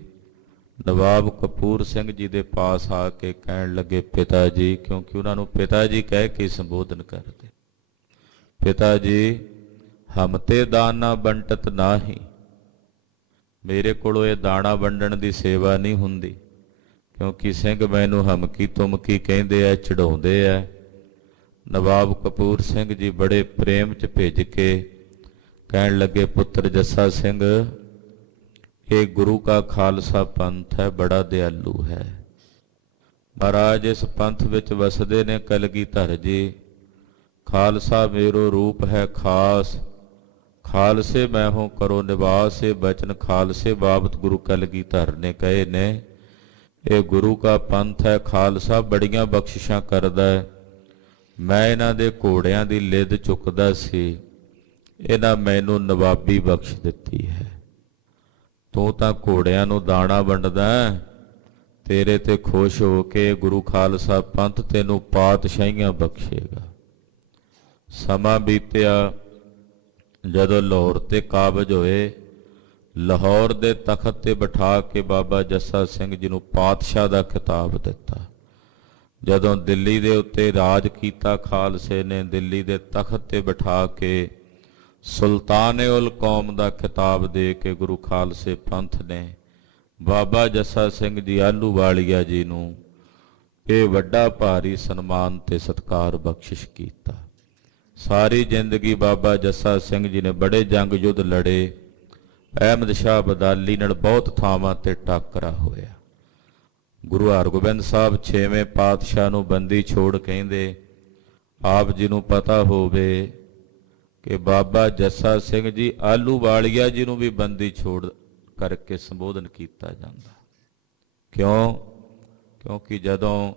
ਨਵਾਬ ਕਪੂਰ ਸਿੰਘ ਜੀ ਦੇ ਪਾਸ ਆ ਕੇ ਕਹਿਣ ਲੱਗੇ, ਪਿਤਾ ਜੀ, ਕਿਉਂਕਿ ਉਹਨਾਂ ਨੂੰ ਪਿਤਾ ਜੀ ਕਹਿ ਕੇ ਸੰਬੋਧਨ ਕਰਦੇ, ਪਿਤਾ ਜੀ ਹਮ ਤੇ ਦਾਨਾ ਬੰਟਤ ਨਾਹੀ। ਮੇਰੇ ਕੋਲੋਂ ਇਹ ਦਾਣਾ ਵੰਡਣ ਦੀ ਸੇਵਾ ਨਹੀਂ ਹੁੰਦੀ, ਕਿਉਂਕਿ ਸਿੰਘ ਮੈਨੂੰ ਹਮਕੀ ਤੁਮਕੀ ਕਹਿੰਦੇ ਐ, ਚੜਾਉਂਦੇ ਐ। ਨਵਾਬ ਕਪੂਰ ਸਿੰਘ ਜੀ ਬੜੇ ਪ੍ਰੇਮ 'ਚ ਭਿੱਜ ਕੇ ਕਹਿਣ ਲੱਗੇ, ਪੁੱਤਰ ਜੱਸਾ ਸਿੰਘ, ਇਹ ਗੁਰੂ ਕਾ ਖਾਲਸਾ ਪੰਥ ਹੈ, ਬੜਾ ਦਿਆਲੂ ਹੈ। ਮਹਾਰਾਜ ਇਸ ਪੰਥ ਵਿੱਚ ਵਸਦੇ ਨੇ ਕਲਗੀਧਰ ਜੀ। ਖਾਲਸਾ ਮੇਰੋ ਰੂਪ ਹੈ ਖਾਸ, ਖਾਲਸੇ ਮੈਂ ਹੋ ਕਰੋ ਨਿਵਾਸ। ਇਹ ਬਚਨ ਖਾਲਸੇ ਬਾਬਤ ਗੁਰੂ ਕਲਗੀਧਰ ਨੇ ਕਹੇ ਨੇ। ਇਹ ਗੁਰੂ ਕਾ ਪੰਥ ਹੈ, ਖਾਲਸਾ ਬੜੀਆਂ ਬਖਸ਼ਿਸ਼ਾਂ ਕਰਦਾ ਹੈ। ਮੈਂ ਇਹਨਾਂ ਦੇ ਘੋੜਿਆਂ ਦੀ ਲਿੱਦ ਚੁੱਕਦਾ ਸੀ, ਇਹਨਾਂ ਮੈਨੂੰ ਨਵਾਬੀ ਬਖਸ਼ ਦਿੱਤੀ ਹੈ। ਤੂੰ ਤਾਂ ਘੋੜਿਆਂ ਨੂੰ ਦਾਣਾ ਵੰਡਦਾ, ਤੇਰੇ ਤੇ ਖੁਸ਼ ਹੋ ਕੇ ਗੁਰੂ ਖਾਲਸਾ ਪੰਥ ਤੈਨੂੰ ਪਾਤਸ਼ਾਹੀਆਂ ਬਖਸ਼ੇਗਾ। ਸਮਾਂ ਬੀਤਿਆ, ਜਦੋਂ ਲਾਹੌਰ ਤੇ ਕਾਬਜ ਹੋਏ, ਲਾਹੌਰ ਦੇ ਤਖਤ ਤੇ ਬਿਠਾ ਕੇ ਬਾਬਾ ਜੱਸਾ ਸਿੰਘ ਜੀ ਨੂੰ ਪਾਤਸ਼ਾਹ ਦਾ ਖਿਤਾਬ ਦਿੱਤਾ। ਜਦੋਂ ਦਿੱਲੀ ਦੇ ਉੱਤੇ ਰਾਜ ਕੀਤਾ ਖਾਲਸੇ ਨੇ, ਦਿੱਲੀ ਦੇ ਤਖਤ ਤੇ ਬਿਠਾ ਕੇ ਸੁਲਤਾਨ-ਏ-ਉਲ ਕੌਮ ਦਾ ਖਿਤਾਬ ਦੇ ਕੇ ਗੁਰੂ ਖਾਲਸੇ ਪੰਥ ਨੇ ਬਾਬਾ ਜੱਸਾ ਸਿੰਘ ਜੀ ਆਹਲੂਵਾਲੀਆ ਜੀ ਨੂੰ ਇਹ ਵੱਡਾ ਭਾਰੀ ਸਨਮਾਨ ਤੇ ਸਤਿਕਾਰ ਬਖਸ਼ਿਸ਼ ਕੀਤਾ। ਸਾਰੀ ਜ਼ਿੰਦਗੀ ਬਾਬਾ ਜੱਸਾ ਸਿੰਘ ਜੀ ਨੇ ਬੜੇ ਜੰਗ ਯੁੱਧ ਲੜੇ। ਅਹਿਮਦ ਸ਼ਾਹ ਅਬਦਾਲੀ ਨਾਲ ਬਹੁਤ ਥਾਵਾਂ ਤੇ ਟਾਕਰਾ ਹੋਇਆ। ਗੁਰੂ ਹਰਗੋਬਿੰਦ ਸਾਹਿਬ 6ਵੇਂ ਪਾਤਸ਼ਾਹ ਨੂੰ ਬੰਦੀ ਛੋੜ ਕਹਿੰਦੇ। ਆਪ ਜੀ ਨੂੰ ਪਤਾ ਹੋਵੇ ਕਿ ਬਾਬਾ ਜੱਸਾ ਸਿੰਘ ਜੀ ਆਹਲੂਵਾਲੀਆ ਜੀ ਨੂੰ ਵੀ ਬੰਦੀ ਛੋੜ ਕਰਕੇ ਸੰਬੋਧਨ ਕੀਤਾ ਜਾਂਦਾ। ਕਿਉਂ? ਕਿਉਂਕਿ ਜਦੋਂ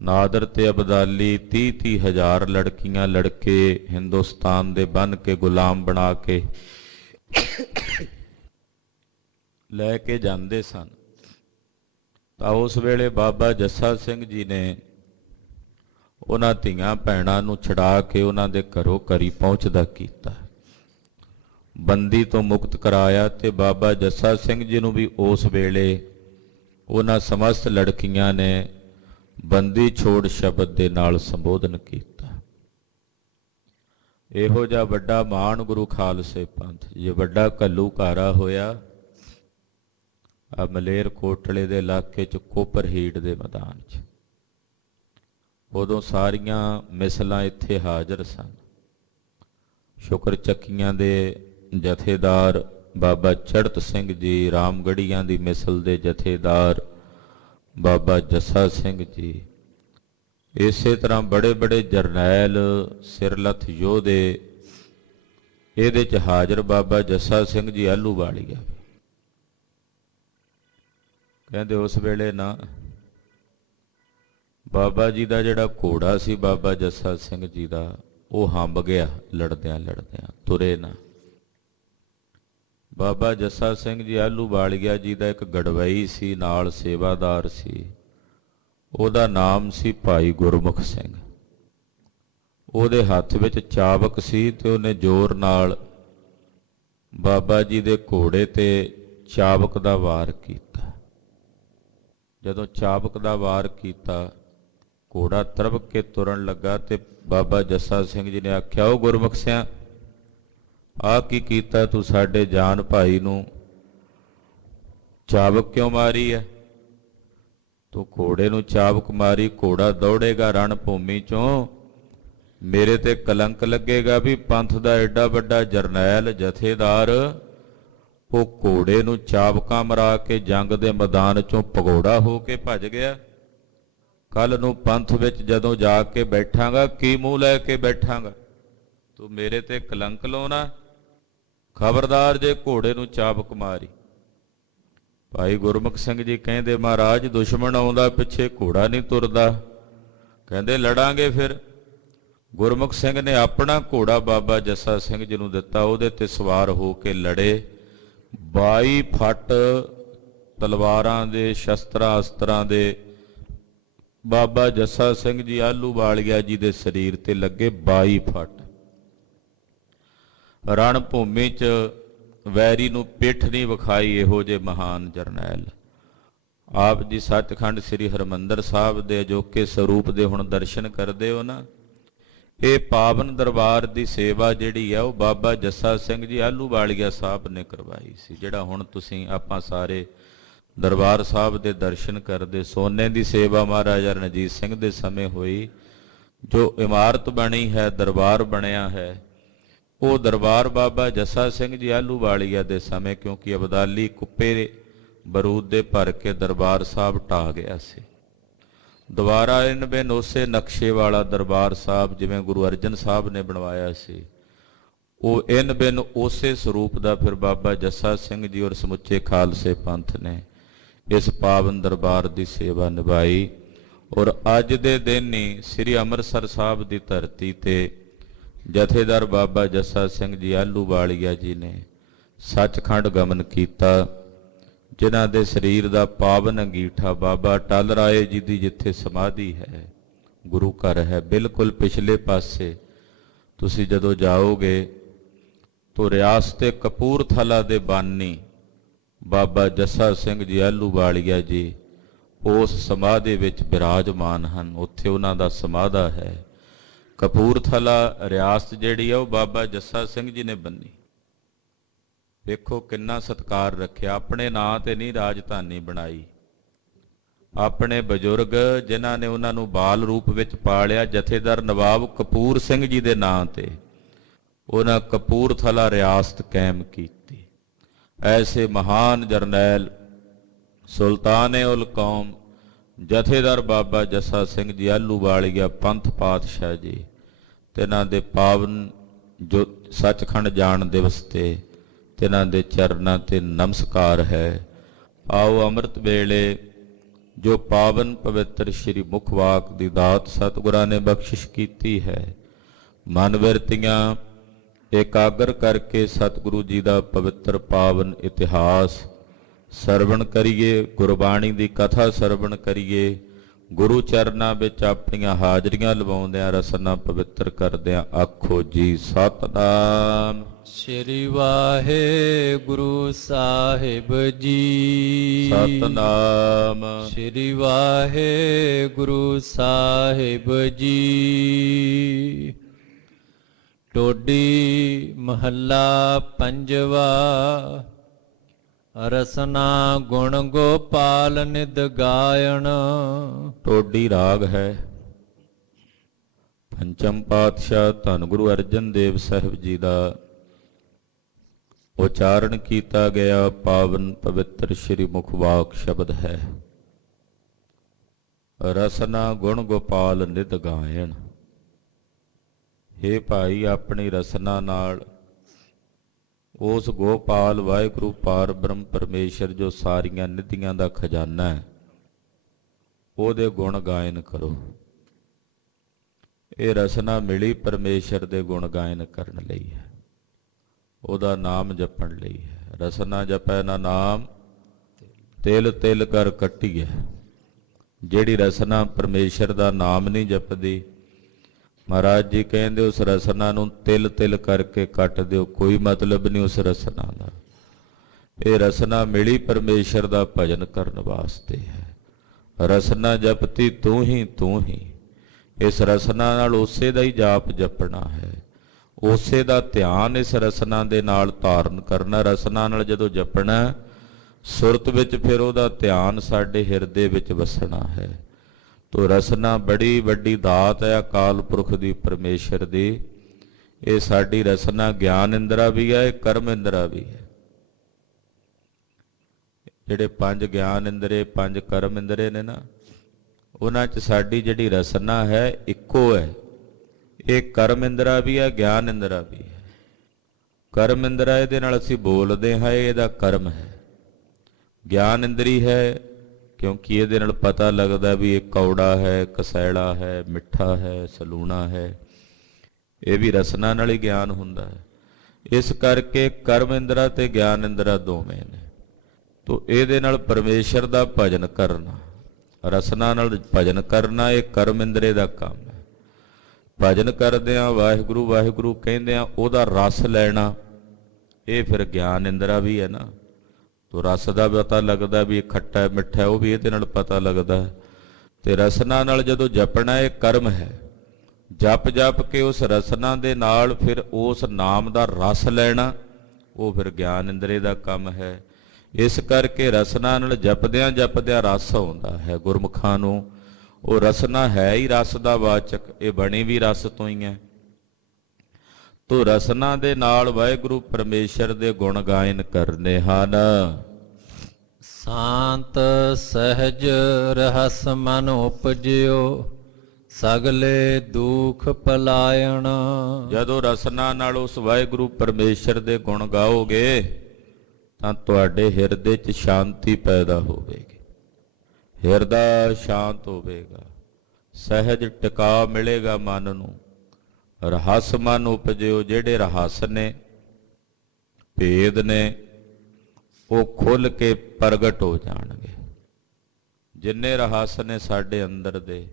ਨਾਦਰ ਤੇ ਅਬਦਾਲੀ 30-30 ਹਜ਼ਾਰ ਲੜਕੀਆਂ ਲੜਕੇ ਹਿੰਦੁਸਤਾਨ ਦੇ ਬੰਨ ਕੇ ਗੁਲਾਮ ਬਣਾ ਕੇ ਲੈ ਕੇ ਜਾਂਦੇ ਸਨ, ਤਾਂ ਉਸ ਵੇਲੇ ਬਾਬਾ ਜੱਸਾ ਸਿੰਘ ਜੀ ਨੇ ਉਹਨਾਂ ਧੀਆਂ ਭੈਣਾਂ ਨੂੰ ਛੁਡਾ ਕੇ ਉਹਨਾਂ ਦੇ ਘਰੋਂ ਘਰੀ ਪਹੁੰਚਦਾ ਕੀਤਾ, ਬੰਦੀ ਤੋਂ ਮੁਕਤ ਕਰਾਇਆ। ਤੇ ਬਾਬਾ ਜੱਸਾ ਸਿੰਘ ਜੀ ਨੂੰ ਵੀ ਉਸ ਵੇਲੇ ਉਹਨਾਂ ਸਮਸਤ ਲੜਕੀਆਂ ਨੇ ਬੰਦੀ ਛੋੜ ਸ਼ਬਦ ਦੇ ਨਾਲ ਸੰਬੋਧਨ ਕੀਤਾ। ਇਹੋ ਜਿਹਾ ਵੱਡਾ ਮਾਣ ਗੁਰੂ ਖਾਲਸੇ ਪੰਥ, ਜੇ ਵੱਡਾ ਘੱਲੂਘਾਰਾ ਹੋਇਆ ਆ ਮਲੇਰ ਕੋਟਲੇ ਦੇ ਇਲਾਕੇ 'ਚ ਕੋਪਰਹੀੜ ਦੇ ਮੈਦਾਨ 'ਚ। ਉਦੋਂ ਸਾਰੀਆਂ ਮਿਸਲਾਂ ਇੱਥੇ ਹਾਜ਼ਰ ਸਨ। ਸ਼ੁਕਰ ਚੱਕੀਆਂ ਦੇ ਜਥੇਦਾਰ ਬਾਬਾ ਚੜ੍ਹਤ ਸਿੰਘ ਜੀ, ਰਾਮਗੜ੍ਹੀਆਂ ਦੀ ਮਿਸਲ ਦੇ ਜਥੇਦਾਰ ਬਾਬਾ ਜੱਸਾ ਸਿੰਘ ਜੀ, ਇਸੇ ਤਰ੍ਹਾਂ ਬੜੇ ਬੜੇ ਜਰਨੈਲ, ਸਿਰਲੱਥ ਯੋਧੇ ਇਹਦੇ 'ਚ ਹਾਜ਼ਰ। ਬਾਬਾ ਜੱਸਾ ਸਿੰਘ ਜੀ ਆਹਲੂਵਾਲੀਆ ਕਹਿੰਦੇ ਉਸ ਵੇਲੇ ਨਾ ਬਾਬਾ ਜੀ ਦਾ ਜਿਹੜਾ ਘੋੜਾ ਸੀ ਬਾਬਾ ਜੱਸਾ ਸਿੰਘ ਜੀ ਦਾ, ਉਹ ਹੰਬ ਗਿਆ ਲੜਦਿਆਂ ਲੜਦਿਆਂ, ਤੁਰੇ ਨਾ। ਬਾਬਾ ਜੱਸਾ ਸਿੰਘ ਜੀ ਆਹਲੂਵਾਲੀਆ ਜੀ ਦਾ ਇੱਕ ਗੜਵਈ ਸੀ, ਨਾਲ ਸੇਵਾਦਾਰ ਸੀ, ਉਹਦਾ ਨਾਮ ਸੀ ਭਾਈ ਗੁਰਮੁਖ ਸਿੰਘ। ਉਹਦੇ ਹੱਥ ਵਿੱਚ ਚਾਬਕ ਸੀ ਤੇ ਉਹਨੇ ਜ਼ੋਰ ਨਾਲ ਬਾਬਾ ਜੀ ਦੇ ਘੋੜੇ ਤੇ ਚਾਬਕ ਦਾ ਵਾਰ ਕੀਤਾ। ਜਦੋਂ ਚਾਬਕ ਦਾ ਵਾਰ ਕੀਤਾ, ਘੋੜਾ ਤਰਵਕ ਕੇ ਤੁਰਨ ਲੱਗਾ ਤੇ ਬਾਬਾ ਜੱਸਾ ਸਿੰਘ ਜੀ ਨੇ ਆਖਿਆ, ਉਹ ਗੁਰਮੁਖ ਸਿਆਂ, ਆਹ ਕੀ ਕੀਤਾ ਤੂੰ? ਸਾਡੇ ਜਾਨ ਭਾਈ ਨੂੰ ਚਾਬਕ ਕਿਉਂ ਮਾਰੀ ਹੈ? ਤੂੰ ਘੋੜੇ ਨੂੰ ਚਾਬਕ ਮਾਰੀ, ਘੋੜਾ ਦੌੜੇਗਾ ਰਣ ਭੂਮੀ ਚੋਂ, ਮੇਰੇ ਤੇ ਕਲੰਕ ਲੱਗੇਗਾ ਵੀ ਪੰਥ ਦਾ ਐਡਾ ਵੱਡਾ ਜਰਨੈਲ ਜਥੇਦਾਰ ਉਹ ਘੋੜੇ ਨੂੰ ਚਾਬਕਾਂ ਮਰਾ ਕੇ ਜੰਗ ਦੇ ਮੈਦਾਨ ਚੋਂ ਭਗੌੜਾ ਹੋ ਕੇ ਭੱਜ ਗਿਆ। ਕੱਲ ਨੂੰ ਪੰਥ ਵਿੱਚ ਜਦੋਂ ਜਾ ਕੇ ਬੈਠਾਂਗਾ, ਕੀ ਮੂੰਹ ਲੈ ਕੇ ਬੈਠਾਂਗਾ? ਤੂੰ ਮੇਰੇ ਤੇ ਕਲੰਕ ਲਾਉਣਾ, ਖਬਰਦਾਰ ਜੇ ਘੋੜੇ ਨੂੰ ਚਾਬਕ ਮਾਰੀ। ਭਾਈ ਗੁਰਮੁਖ ਸਿੰਘ ਜੀ ਕਹਿੰਦੇ, ਮਹਾਰਾਜ ਦੁਸ਼ਮਣ ਆਉਂਦਾ ਪਿੱਛੇ ਘੋੜਾ ਨਹੀਂ ਤੁਰਦਾ। ਕਹਿੰਦੇ ਲੜਾਂਗੇ ਫਿਰ। ਗੁਰਮੁਖ ਸਿੰਘ ਨੇ ਆਪਣਾ ਘੋੜਾ ਬਾਬਾ ਜੱਸਾ ਸਿੰਘ ਜੀ ਨੂੰ ਦਿੱਤਾ, ਉਹਦੇ ਤੇ ਸਵਾਰ ਹੋ ਕੇ ਲੜੇ। 22 ਫੱਟ ਤਲਵਾਰਾਂ ਦੇ, ਸ਼ਸਤਰਾਂ ਅਸਤਰਾਂ ਦੇ ਬਾਬਾ ਜੱਸਾ ਸਿੰਘ ਜੀ ਆਹਲੂਵਾਲੀਆ ਜੀ ਦੇ ਸਰੀਰ ਤੇ ਲੱਗੇ। 22 ਫੱਟ ਰਣ ਭੂਮੀ 'ਚ ਵੈਰੀ ਨੂੰ ਪਿੱਠ ਨਹੀਂ ਵਿਖਾਈ ਇਹੋ ਜਿਹੇ ਮਹਾਨ ਜਰਨੈਲ। ਆਪ ਜੀ ਸੱਚਖੰਡ ਸ੍ਰੀ ਹਰਿਮੰਦਰ ਸਾਹਿਬ ਦੇ ਅਜੋਕੇ ਸਰੂਪ ਦੇ ਹੁਣ ਦਰਸ਼ਨ ਕਰਦੇ ਹੋ ਨਾ। ਇਹ ਪਾਵਨ ਦਰਬਾਰ ਦੀ ਸੇਵਾ ਜਿਹੜੀ ਆ ਉਹ ਬਾਬਾ ਜੱਸਾ ਸਿੰਘ ਜੀ ਆਹਲੂਵਾਲੀਆ ਸਾਹਿਬ ਨੇ ਕਰਵਾਈ ਸੀ। ਜਿਹੜਾ ਹੁਣ ਤੁਸੀਂ ਆਪਾਂ ਸਾਰੇ ਦਰਬਾਰ ਸਾਹਿਬ ਦੇ ਦਰਸ਼ਨ ਕਰਦੇ, ਸੋਨੇ ਦੀ ਸੇਵਾ ਮਹਾਰਾਜਾ ਰਣਜੀਤ ਸਿੰਘ ਦੇ ਸਮੇਂ ਹੋਈ। ਜੋ ਇਮਾਰਤ ਬਣੀ ਹੈ, ਦਰਬਾਰ ਬਣਿਆ ਹੈ, ਉਹ ਦਰਬਾਰ ਬਾਬਾ ਜੱਸਾ ਸਿੰਘ ਜੀ ਆਹਲੂਵਾਲੀਆ ਦੇ ਸਮੇਂ, ਕਿਉਂਕਿ ਅਬਦਾਲੀ ਕੁੱਪੇ ਬਰੂਦ ਦੇ ਭਰ ਕੇ ਦਰਬਾਰ ਸਾਹਿਬ ਢਾਹ ਗਿਆ ਸੀ। ਦੁਬਾਰਾ ਇਨ ਬਿਨ ਉਸੇ ਨਕਸ਼ੇ ਵਾਲਾ ਦਰਬਾਰ ਸਾਹਿਬ ਜਿਵੇਂ ਗੁਰੂ ਅਰਜਨ ਸਾਹਿਬ ਨੇ ਬਣਵਾਇਆ ਸੀ, ਉਹ ਇਨ ਬਿਨ ਉਸੇ ਸਰੂਪ ਦਾ ਫਿਰ ਬਾਬਾ ਜੱਸਾ ਸਿੰਘ ਜੀ ਔਰ ਸਮੁੱਚੇ ਖਾਲਸੇ ਪੰਥ ਨੇ ਇਸ ਪਾਵਨ ਦਰਬਾਰ ਦੀ ਸੇਵਾ ਨਿਭਾਈ। ਔਰ ਅੱਜ ਦੇ ਦਿਨ ਹੀ ਸ੍ਰੀ ਅੰਮ੍ਰਿਤਸਰ ਸਾਹਿਬ ਦੀ ਧਰਤੀ ਤੇ ਜਥੇਦਾਰ ਬਾਬਾ ਜੱਸਾ ਸਿੰਘ ਜੀ ਆਹਲੂਵਾਲੀਆ ਜੀ ਨੇ ਸੱਚਖੰਡ ਗਮਨ ਕੀਤਾ, ਜਿਨ੍ਹਾਂ ਦੇ ਸਰੀਰ ਦਾ ਪਾਵਨ ਅੰਗੀਠਾ ਬਾਬਾ ਟਲ ਰਾਏ ਜੀ ਦੀ ਜਿੱਥੇ ਸਮਾਧੀ ਹੈ, ਗੁਰੂ ਘਰ ਹੈ, ਬਿਲਕੁਲ ਪਿਛਲੇ ਪਾਸੇ ਤੁਸੀਂ ਜਦੋਂ ਜਾਓਗੇ ਤਾਂ ਰਿਆਸਤ ਕਪੂਰਥਲਾ ਦੇ ਬਾਨੀ ਬਾਬਾ ਜੱਸਾ ਸਿੰਘ ਜੀ ਆਹਲੂਵਾਲੀਆ ਜੀ ਉਸ ਸਮਾਧੀ ਵਿੱਚ ਬਿਰਾਜਮਾਨ ਹਨ। ਉੱਥੇ ਉਹਨਾਂ ਦਾ ਸਮਾਧਾ ਹੈ। ਕਪੂਰਥਲਾ ਰਿਆਸਤ ਜਿਹੜੀ ਆ ਉਹ ਬਾਬਾ ਜੱਸਾ ਸਿੰਘ ਜੀ ਨੇ ਬੰਨੀ। ਵੇਖੋ ਕਿੰਨਾ ਸਤਿਕਾਰ ਰੱਖਿਆ। ਆਪਣੇ ਨਾਂ ਤੇ ਨਹੀਂ ਰਾਜਧਾਨੀ ਬਣਾਈ, ਆਪਣੇ ਬਜ਼ੁਰਗ ਜਿਨ੍ਹਾਂ ਨੇ ਉਹਨਾਂ ਨੂੰ ਬਾਲ ਰੂਪ ਵਿੱਚ ਪਾਲਿਆ, ਜਥੇਦਾਰ ਨਵਾਬ ਕਪੂਰ ਸਿੰਘ ਜੀ ਦੇ ਨਾਂ ਤੇ ਉਹਨਾਂ ਕਪੂਰਥਲਾ ਰਿਆਸਤ ਕਾਇਮ ਕੀਤੀ। ਐਸੇ ਮਹਾਨ ਜਰਨੈਲ ਸੁਲਤਾਨ-ਏ-ਉਲ ਕੌਮ ਜਥੇਦਾਰ ਬਾਬਾ ਜੱਸਾ ਸਿੰਘ ਜੀ ਆਹਲੂਵਾਲੀਆ ਪੰਥ ਪਾਤਸ਼ਾਹ ਜੀ, ਤਿਨਾਂ ਦੇ ਪਾਵਨ ਜੋ ਸੱਚਖੰਡ ਜਾਣ ਦਿਵਸ ਤੇ ਤਿਨਾਂ ਦੇ ਚਰਨਾਂ ਤੇ ਨਮਸਕਾਰ ਹੈ। ਆਓ ਅੰਮ੍ਰਿਤ ਵੇਲੇ ਜੋ ਪਾਵਨ ਪਵਿੱਤਰ ਸ਼੍ਰੀ ਮੁਖਵਾਕ ਦੀ ਦਾਤ ਸਤਿਗੁਰਾਂ ਨੇ ਬਖਸ਼ਿਸ਼ ਕੀਤੀ ਹੈ, ਮਨ ਬਿਰਤੀਆਂ ਇਕਾਗਰ ਕਰਕੇ ਸਤਿਗੁਰੂ ਜੀ ਦਾ ਪਵਿੱਤਰ ਪਾਵਨ ਇਤਿਹਾਸ ਸਰਵਣ ਕਰੀਏ, ਗੁਰਬਾਣੀ ਦੀ ਕਥਾ ਸਰਵਣ ਕਰੀਏ, ਗੁਰੂ ਚਰਨਾਂ ਵਿੱਚ ਆਪਣੀਆਂ ਹਾਜ਼ਰੀਆਂ ਲਵਾਉਂਦਿਆਂ ਰਸਨਾ ਪਵਿੱਤਰ ਕਰਦਿਆਂ ਆਖੋ ਜੀ ਸਤਿਨਾਮ ਸ਼੍ਰੀ ਵਾਹਿਗੁਰੂ ਸਾਹਿਬ ਜੀ। ਸਤਿਨਾਮ ਸ਼੍ਰੀ ਵਾਹਿਗੁਰੂ ਸਾਹਿਬ ਜੀ। ਟੋਡੀ ਮਹੱਲਾ ਪੰਜਵਾ। ਰਸਨਾ ਗੁਣ ਗੋਪਾਲ ਨਿਦ ਗਾਇਣ। ਟੋਡੀ ਰਾਗ ਹੈ। ਪੰਚਮ ਪਾਤਸ਼ਾਹ ਧੰਨ ਗੁਰੂ ਅਰਜਨ ਦੇਵ ਸਾਹਿਬ ਜੀ ਦਾ ਉਚਾਰਨ ਕੀਤਾ ਗਿਆ ਪਾਵਨ ਪਵਿੱਤਰ ਸ਼੍ਰੀ ਮੁਖਵਾਕ ਸ਼ਬਦ ਹੈ। ਰਸਨਾ ਗੁਣ ਗੋਪਾਲ ਨਿਦ ਗਾਇਣ। ਹੇ ਭਾਈ, ਆਪਣੀ ਰਸਨਾ ਨਾਲ ਉਸ ਗੋਪਾਲ ਵਾਹਿਗੁਰੂ ਪਾਰ ਬ੍ਰਹਮ ਪਰਮੇਸ਼ਰ ਜੋ ਸਾਰੀਆਂ ਨਿਧੀਆਂ ਦਾ ਖਜ਼ਾਨਾ ਹੈ, ਉਹਦੇ ਗੁਣ ਗਾਇਨ ਕਰੋ। ਇਹ ਰਸਨਾ ਮਿਲੀ ਪਰਮੇਸ਼ਰ ਦੇ ਗੁਣ ਗਾਇਨ ਕਰਨ ਲਈ ਹੈ, ਉਹਦਾ ਨਾਮ ਜਪਣ ਲਈ ਹੈ। ਰਸਨਾ ਜਪੈ ਨਾ ਨਾਮ ਤਿਲ ਤਿਲ ਕਰ ਕੱਟੀਐ। ਜਿਹੜੀ ਰਸਨਾ ਪਰਮੇਸ਼ਰ ਦਾ ਨਾਮ ਨਹੀਂ ਜਪਦੀ, ਮਹਾਰਾਜ ਜੀ ਕਹਿੰਦੇ ਉਸ ਰਸਨਾ ਨੂੰ ਤਿਲ ਤਿਲ ਕਰਕੇ ਕੱਟ ਦਿਓ, ਕੋਈ ਮਤਲਬ ਨਹੀਂ ਉਸ ਰਸਨਾ ਦਾ। ਇਹ ਰਸਨਾ ਮਿਲੀ ਪਰਮੇਸ਼ਰ ਦਾ ਭਜਨ ਕਰਨ ਵਾਸਤੇ ਹੈ। ਰਸਨਾ ਜਪਤੀ ਤੂੰ ਹੀ ਤੂੰ ਹੀ। ਇਸ ਰਸਨਾ ਨਾਲ ਉਸੇ ਦਾ ਹੀ ਜਾਪ ਜਪਣਾ ਹੈ, ਉਸੇ ਦਾ ਧਿਆਨ ਇਸ ਰਸਨਾ ਦੇ ਨਾਲ ਧਾਰਨ ਕਰਨਾ। ਰਸਨਾ ਨਾਲ ਜਦੋਂ ਜਪਣਾ ਸੁਰਤ ਵਿੱਚ, ਫਿਰ ਉਹਦਾ ਧਿਆਨ ਸਾਡੇ ਹਿਰਦੇ ਵਿੱਚ ਵਸਣਾ ਹੈ। ਤੋ ਰਸਨਾ ਬੜੀ ਵੱਡੀ ਦਾਤ ਹੈ ਅਕਾਲ ਪੁਰਖ ਦੀ, ਪਰਮੇਸ਼ਰ ਦੀ। ਇਹ ਸਾਡੀ ਰਸਨਾ ਗਿਆਨ ਇੰਦਰਾ ਵੀ ਹੈ, ਕਰਮ ਇੰਦਰਾ ਵੀ ਹੈ। ਜਿਹੜੇ 5 ਗਿਆਨ ਇੰਦਰੇ 5 ਕਰਮ ਇੰਦਰੇ ਨੇ ਨਾ, ਉਹਨਾਂ 'ਚ ਸਾਡੀ ਜਿਹੜੀ ਰਸਨਾ ਹੈ ਇੱਕੋ ਹੈ। ਇਹ ਕਰਮ ਇੰਦਰਾ ਵੀ ਹੈ, ਗਿਆਨ ਇੰਦਰਾ ਵੀ ਹੈ। ਕਰਮ ਇੰਦਰਾ ਇਹਦੇ ਨਾਲ ਅਸੀਂ ਬੋਲਦੇ ਹਾਂ, ਇਹਦਾ ਕਰਮ ਹੈ। ਗਿਆਨ ਇੰਦਰੀ ਹੈ ਕਿਉਂਕਿ ਇਹਦੇ ਨਾਲ ਪਤਾ ਲੱਗਦਾ ਵੀ ਇਹ ਕੌੜਾ ਹੈ, ਕਸੈਲਾ ਹੈ, ਮਿੱਠਾ ਹੈ, ਸਲੂਣਾ ਹੈ। ਇਹ ਵੀ ਰਸਨਾ ਨਾਲ ਹੀ ਗਿਆਨ ਹੁੰਦਾ ਹੈ। ਇਸ ਕਰਕੇ ਕਰਮ ਇੰਦਰਾ ਤੇ ਗਿਆਨ ਇੰਦਰਾ ਦੋਵੇਂ ਨੇ। ਤੋ ਇਹਦੇ ਨਾਲ ਪਰਮੇਸ਼ਰ ਦਾ ਭਜਨ ਕਰਨਾ, ਰਸਨਾ ਨਾਲ ਭਜਨ ਕਰਨਾ, ਇਹ ਕਰਮ ਇੰਦਰੇ ਦਾ ਕੰਮ ਹੈ। ਭਜਨ ਕਰਦਿਆਂ ਵਾਹਿਗੁਰੂ ਵਾਹਿਗੁਰੂ ਕਹਿੰਦਿਆਂ ਉਹਦਾ ਰਸ ਲੈਣਾ, ਇਹ ਫਿਰ ਗਿਆਨ ਇੰਦਰਾ ਵੀ ਹੈ ਨਾ। ਤੋ ਰਸ ਦਾ ਪਤਾ ਲੱਗਦਾ ਵੀ ਇਹ ਖੱਟਾ ਮਿੱਠਾ, ਉਹ ਵੀ ਇਹਦੇ ਨਾਲ ਪਤਾ ਲੱਗਦਾ। ਤੇ ਰਸਨਾ ਨਾਲ ਜਦੋਂ ਜਪਣਾ, ਇਹ ਕਰਮ ਹੈ। ਜਪ ਜਪ ਕੇ ਉਸ ਰਸਨਾ ਦੇ ਨਾਲ ਫਿਰ ਉਸ ਨਾਮ ਦਾ ਰਸ ਲੈਣਾ, ਉਹ ਫਿਰ ਗਿਆਨ ਇੰਦਰੇ ਦਾ ਕੰਮ ਹੈ। ਇਸ ਕਰਕੇ ਰਸਨਾ ਨਾਲ ਜਪਦਿਆਂ ਜਪਦਿਆਂ ਰਸ ਆਉਂਦਾ ਹੈ ਗੁਰਮੁਖਾਂ ਨੂੰ। ਉਹ ਰਸਨਾ ਹੈ ਹੀ ਰਸ ਦਾ ਵਾਚਕ, ਇਹ ਬਣੀ ਵੀ ਰਸ ਤੋਂ ਹੀ ਹੈ। ਤੋ ਰਸਨਾ ਦੇ ਨਾਲ ਵਾਹਿਗੁਰੂ ਪਰਮੇਸ਼ਰ ਦੇ ਗੁਣ ਗਾਇਨ ਕਰਨੇ ਹਨ। ਸ਼ਾਂਤ ਸਹਿਜ ਰਹਸ ਮਨ ਉਪਜਿਓ, ਸਗਲੇ ਦੁਖ ਪਲਾਇਣ। ਜਦੋਂ ਰਸਨਾ ਨਾਲ ਉਸ ਵਾਹਿਗੁਰੂ ਪਰਮੇਸ਼ਰ ਦੇ ਗੁਣ ਗਾਓਗੇ ਤਾਂ ਤੁਹਾਡੇ ਹਿਰਦੇ 'ਚ ਸ਼ਾਂਤੀ ਪੈਦਾ ਹੋਵੇਗੀ, ਹਿਰਦਾ ਸ਼ਾਂਤ ਹੋਵੇਗਾ, ਸਹਿਜ ਟਿਕਾ ਮਿਲੇਗਾ ਮਨ ਨੂੰ। ਰਹੱਸ ਮਨ ਉਪਜਿਓ, ਜਿਹੜੇ ਰਹੱਸ ਨੇ, ਭੇਦ ਨੇ, ਉਹ ਖੁੱਲ੍ਹ ਕੇ ਪ੍ਰਗਟ ਹੋ ਜਾਣਗੇ। ਜਿੰਨੇ ਰਹੱਸ ਨੇ ਸਾਡੇ ਅੰਦਰ ਦੇ,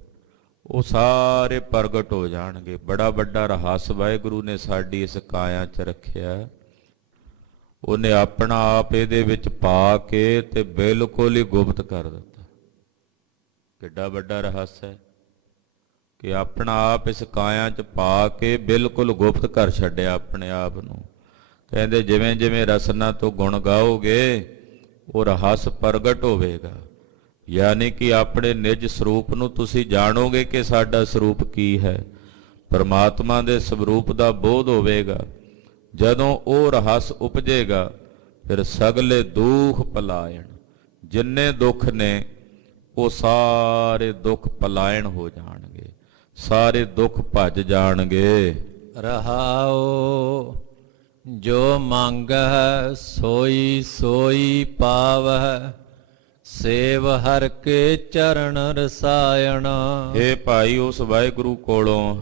ਉਹ ਸਾਰੇ ਪ੍ਰਗਟ ਹੋ ਜਾਣਗੇ। ਬੜਾ ਵੱਡਾ ਰਹੱਸ ਵਾਹਿਗੁਰੂ ਨੇ ਸਾਡੀ ਇਸ ਕਾਇਆ 'ਚ ਰੱਖਿਆ। ਉਹਨੇ ਆਪਣਾ ਆਪ ਇਹਦੇ ਵਿੱਚ ਪਾ ਕੇ ਤੇ ਬਿਲਕੁਲ ਹੀ ਗੁਪਤ ਕਰ ਦਿੱਤਾ। ਕਿੱਡਾ ਵੱਡਾ ਰਹੱਸ ਹੈ ਕਿ ਆਪਣਾ ਆਪ ਇਸ ਕਾਇਆ 'ਚ ਪਾ ਕੇ ਬਿਲਕੁਲ ਗੁਪਤ ਕਰ ਛੱਡਿਆ ਆਪਣੇ ਆਪ ਨੂੰ। ਕਹਿੰਦੇ ਜਿਵੇਂ ਜਿਵੇਂ ਰਸਨਾ ਤੋਂ ਗੁਣ ਗਾਓਗੇ, ਉਹ ਰਹੱਸ ਪ੍ਰਗਟ ਹੋਵੇਗਾ। ਯਾਨੀ ਕਿ ਆਪਣੇ ਨਿਜ ਸਰੂਪ ਨੂੰ ਤੁਸੀਂ ਜਾਣੋਗੇ ਕਿ ਸਾਡਾ ਸਰੂਪ ਕੀ ਹੈ। ਪਰਮਾਤਮਾ ਦੇ ਸਰੂਪ ਦਾ ਬੋਧ ਹੋਵੇਗਾ। ਜਦੋਂ ਉਹ ਰਹੱਸ ਉਪਜੇਗਾ, ਫਿਰ ਸਗਲੇ ਦੁੱਖ ਪਲਾਇਣ, ਜਿੰਨੇ ਦੁੱਖ ਨੇ ਉਹ ਸਾਰੇ ਦੁੱਖ ਪਲਾਇਣ ਹੋ ਜਾਣਗੇ, ਸਾਰੇ ਦੁੱਖ ਭੱਜ ਜਾਣਗੇ। ਰਹਾਉ ਜੋ ਮੰਗਹਿ ਸੋਈ ਸੋਈ ਪਾਵਹਿ, ਸੇਵ ਹਰ ਕੇ ਚਰਨ ਰਸਾਇਣ। ਇਹ ਭਾਈ ਉਸ ਵਾਹਿਗੁਰੂ ਕੋਲੋਂ,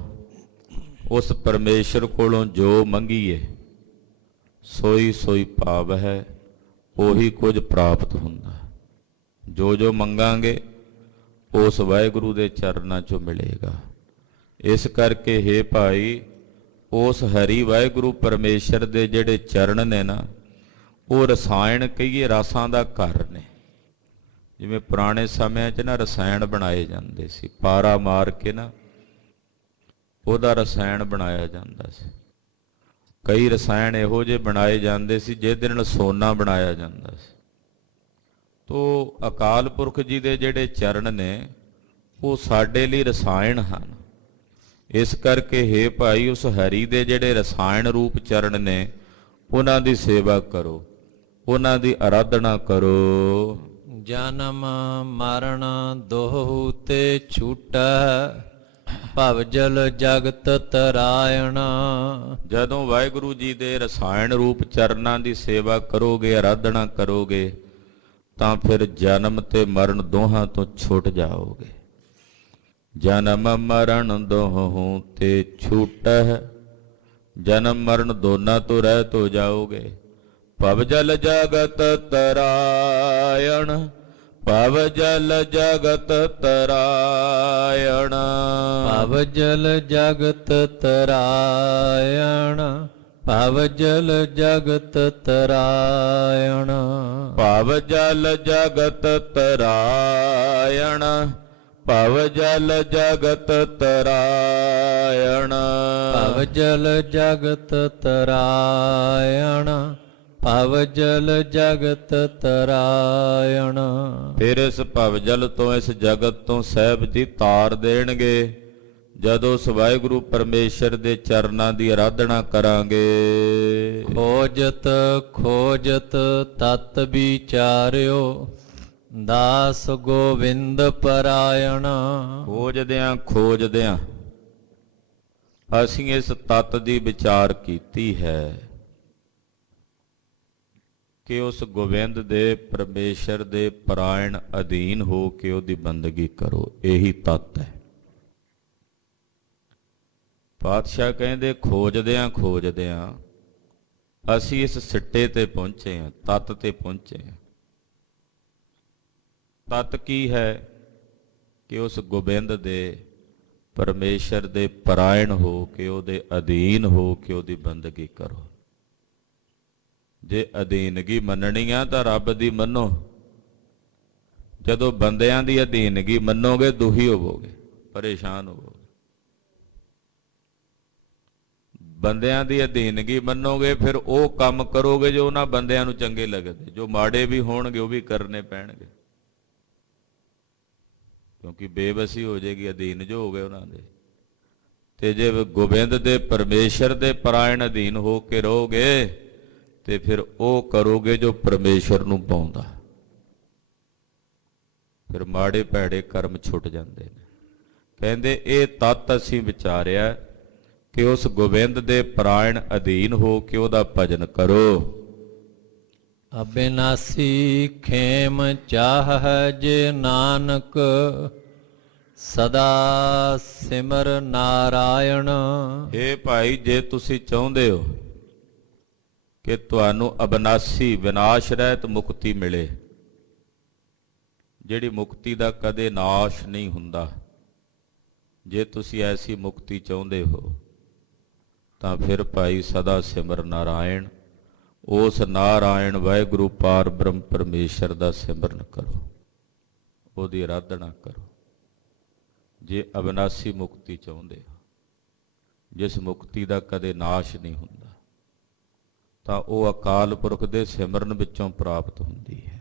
ਉਸ ਪਰਮੇਸ਼ਰ ਕੋਲੋਂ ਜੋ ਮੰਗੀਏ, ਸੋਈ ਸੋਈ ਭਾਵ ਹੈ, ਉਹੀ ਕੁਝ ਪ੍ਰਾਪਤ ਹੁੰਦਾ। ਜੋ ਜੋ ਮੰਗਾਂਗੇ ਉਸ ਵਾਹਿਗੁਰੂ ਦੇ ਚਰਨਾਂ 'ਚੋਂ ਮਿਲੇਗਾ। ਇਸ ਕਰਕੇ ਹੇ ਭਾਈ, ਉਸ ਹਰੀ ਵਾਹਿਗੁਰੂ ਪਰਮੇਸ਼ਰ ਦੇ ਜਿਹੜੇ ਚਰਨ ਨੇ ਨਾ, ਉਹ ਰਸਾਇਣ ਕਹੀਏ ਰਸਾਂ ਦਾ ਘਰ ਨੇ। ਜਿਵੇਂ ਪੁਰਾਣੇ ਸਮਿਆਂ 'ਚ ਨਾ ਰਸਾਇਣ ਬਣਾਏ ਜਾਂਦੇ ਸੀ, ਪਾਰਾ ਮਾਰ ਕੇ ਨਾ ਉਹਦਾ ਰਸਾਇਣ ਬਣਾਇਆ ਜਾਂਦਾ ਸੀ। ਕਈ ਰਸਾਇਣ ਇਹੋ ਜਿਹੇ ਬਣਾਏ ਜਾਂਦੇ ਸੀ ਜਿਹਦੇ ਨਾਲ ਸੋਨਾ ਬਣਾਇਆ ਜਾਂਦਾ ਸੀ। ਤੋ ਅਕਾਲ ਪੁਰਖ ਜੀ ਦੇ ਜਿਹੜੇ ਚਰਨ ਨੇ, ਉਹ ਸਾਡੇ ਲਈ ਰਸਾਇਣ ਹਨ। ਇਸ ਕਰਕੇ ਹੇ ਭਾਈ, ਉਸ ਹਰੀ ਦੇ ਜਿਹੜੇ ਰਸਾਇਣ ਰੂਪ ਚਰਨ ਨੇ, ਉਹਨਾਂ ਦੀ ਸੇਵਾ ਕਰੋ, ਉਹਨਾਂ ਦੀ ਆਰਾਧਨਾ ਕਰੋ। ਜਨਮ ਮਰਨ ਦੋਹੂ ਤੇ ਛੂਟੈ, ਭਵ ਜਲ ਜਗਤ ਤਰਾਇਣ। ਜਦੋਂ ਵਾਹਿਗੁਰੂ ਜੀ ਦੇ ਰਸਾਇਣ ਰੂਪ ਚਰਨਾਂ ਦੀ ਸੇਵਾ ਕਰੋਗੇ, ਆਰਾਧਨਾ ਕਰੋਗੇ, ਤਾਂ ਫਿਰ ਜਨਮ ਤੇ ਮਰਨ ਦੋਹਾਂ ਤੋਂ ਛੁੱਟ ਜਾਓਗੇ। ਜਨਮ ਮਰਨ ਦੋਹੂ ਤੇ ਛੂਟੈ, ਜਨਮ ਮਰਨ ਦੋਨਾਂ ਤੋਂ ਰਹਿਤ ਹੋ ਜਾਓਗੇ। ਭਵ ਜਲ ਜਗਤ ਤਰਾਇਣ, ਭਵ ਜਲ ਜਗਤ ਤਰਾਇਣ। ਭਵ ਜਲ ਜਗਤ ਤਰਾਇਣ, ਭਵ ਜਲ ਜਗਤ ਤਰਾਇਣ। ਭਵ ਜਲ ਜਗਤ ਤਰਾਇਣ, ਭਵ ਜਲ ਜਗਤ ਤਰਾਇਣ। ਭਵ ਜਲ ਜਗਤ ਤਰਾਇਣ, ਭਵ ਜਲ ਜਗਤ ਤਰਾਇਣ। ਫਿਰ ਇਸ ਭਵ ਜਲ ਤੋਂ, ਇਸ ਜਗਤ ਤੋਂ ਸਾਹਿਬ ਜੀ ਤਾਰ ਦੇਣਗੇ, ਜਦੋਂ ਉਸ ਵਾਹਿਗੁਰੂ ਪਰਮੇਸ਼ਰ ਦੇ ਚਰਨਾਂ ਦੀ ਆਰਾਧਨਾ ਕਰਾਂਗੇ। ਖੋਜਤ ਖੋਜਤ ਤਤ ਵਿਚਾਰਿਓ, ਦਾਸ ਗੋਵਿੰਦ ਪਰਾਇਣ। ਖੋਜਦਿਆਂ ਖੋਜਦਿਆਂ ਅਸੀਂ ਇਸ ਤੱਤ ਦੀ ਵਿਚਾਰ ਕੀਤੀ ਹੈ ਕਿ ਉਸ ਗੋਬਿੰਦ ਦੇ ਪਰਮੇਸ਼ਰ ਦੇ ਪਰਾਇਣ ਅਧੀਨ ਹੋ ਕੇ ਉਹਦੀ ਬੰਦਗੀ ਕਰੋ। ਇਹੀ ਤੱਤ ਹੈ। ਪਾਤਸ਼ਾਹ ਕਹਿੰਦੇ ਖੋਜਦਿਆਂ ਅਸੀਂ ਇਸ ਸਿੱਟੇ ਤੇ ਪਹੁੰਚੇ ਹਾਂ, ਤਤ ਤੇ ਪਹੁੰਚੇ ਹਾਂ। ਤਤ ਕੀ ਹੈ ਕਿ ਉਸ ਗੋਬਿੰਦ ਦੇ, ਪਰਮੇਸ਼ਰ ਦੇ ਪਰਾਇਣ ਹੋ ਕੇ, ਉਹਦੇ ਅਧੀਨ ਹੋ ਕੇ ਉਹਦੀ ਬੰਦਗੀ ਕਰੋ। ਜੇ ਅਧੀਨਗੀ ਮੰਨਣੀ ਆ ਤਾਂ ਰੱਬ ਦੀ ਮੰਨੋ। ਜਦੋਂ ਬੰਦਿਆਂ ਦੀ ਅਧੀਨਗੀ ਮੰਨੋਗੇ ਦੁਖੀ ਹੋਵੋਗੇ, ਪਰੇਸ਼ਾਨ ਹੋਵੋਗੇ। ਬੰਦਿਆਂ ਦੀ ਅਧੀਨਗੀ ਮੰਨੋਗੇ ਫਿਰ ਉਹ ਕੰਮ ਕਰੋਗੇ ਜੋ ਉਹਨਾਂ ਬੰਦਿਆਂ ਨੂੰ ਚੰਗੇ ਲੱਗਦੇ, ਜੋ ਮਾੜੇ ਵੀ ਹੋਣਗੇ ਉਹ ਵੀ ਕਰਨੇ ਪੈਣਗੇ, ਕਿਉਂਕਿ ਬੇਬਸੀ ਹੋ ਜਾਏਗੀ, ਅਧੀਨ ਜੋ ਹੋ ਗਏ ਉਹਨਾਂ ਦੇ। ਤੇ ਜੇ ਗੋਬਿੰਦ ਦੇ, ਪਰਮੇਸ਼ਰ ਦੇ ਪਰਾਇਣ ਅਧੀਨ ਹੋ ਕੇ ਰਹੋਗੇ ਤੇ ਫਿਰ ਉਹ ਕਰੋਗੇ ਜੋ ਪਰਮੇਸ਼ਰ ਨੂੰ ਪਾਉਂਦਾ। ਫਿਰ ਮਾੜੇ ਭੈੜੇ ਕਰਮ ਛੁੱਟ ਜਾਂਦੇ ਨੇ। ਕਹਿੰਦੇ ਇਹ ਤੱਤ ਅਸੀਂ ਵਿਚਾਰਿਆ ਕਿ ਉਸ ਗੋਬਿੰਦ ਦੇ ਪਰਾਇਣ ਅਧੀਨ ਹੋ ਕੇ ਉਹਦਾ ਭਜਨ ਕਰੋ। ਅਬਿਨਾਸੀ ਖੇਮ ਚਾਹ ਜੇ ਨਾਨਕ, ਸਦਾ ਸਿਮਰ ਨਾਰਾਇਣ। ਇਹ ਭਾਈ, ਜੇ ਤੁਸੀਂ ਚਾਹੁੰਦੇ ਹੋ ਕਿ ਤੁਹਾਨੂੰ ਅਬਿਨਾਸੀ, ਵਿਨਾਸ਼ ਰਹਿਤ ਮੁਕਤੀ ਮਿਲੇ, ਜਿਹੜੀ ਮੁਕਤੀ ਦਾ ਕਦੇ ਨਾਸ਼ ਨਹੀਂ ਹੁੰਦਾ, ਜੇ ਤੁਸੀਂ ਐਸੀ ਮੁਕਤੀ ਚਾਹੁੰਦੇ ਹੋ ਤਾਂ ਫਿਰ ਭਾਈ ਸਦਾ ਸਿਮਰ ਨਾਰਾਇਣ। ਉਸ ਨਾਰਾਇਣ ਵਾਹਿਗੁਰੂ ਪਾਰ ਬ੍ਰਹਮ ਪਰਮੇਸ਼ਰ ਦਾ ਸਿਮਰਨ ਕਰੋ, ਉਹਦੀ ਆਰਾਧਨਾ ਕਰੋ। ਜੇ ਅਬਿਨਾਸੀ ਮੁਕਤੀ ਚਾਹੁੰਦੇ ਹੋ, ਜਿਸ ਮੁਕਤੀ ਦਾ ਕਦੇ ਨਾਸ਼ ਨਹੀਂ ਹੁੰਦਾ, ਤਾਂ ਉਹ ਅਕਾਲ ਪੁਰਖ ਦੇ ਸਿਮਰਨ ਵਿੱਚੋਂ ਪ੍ਰਾਪਤ ਹੁੰਦੀ ਹੈ।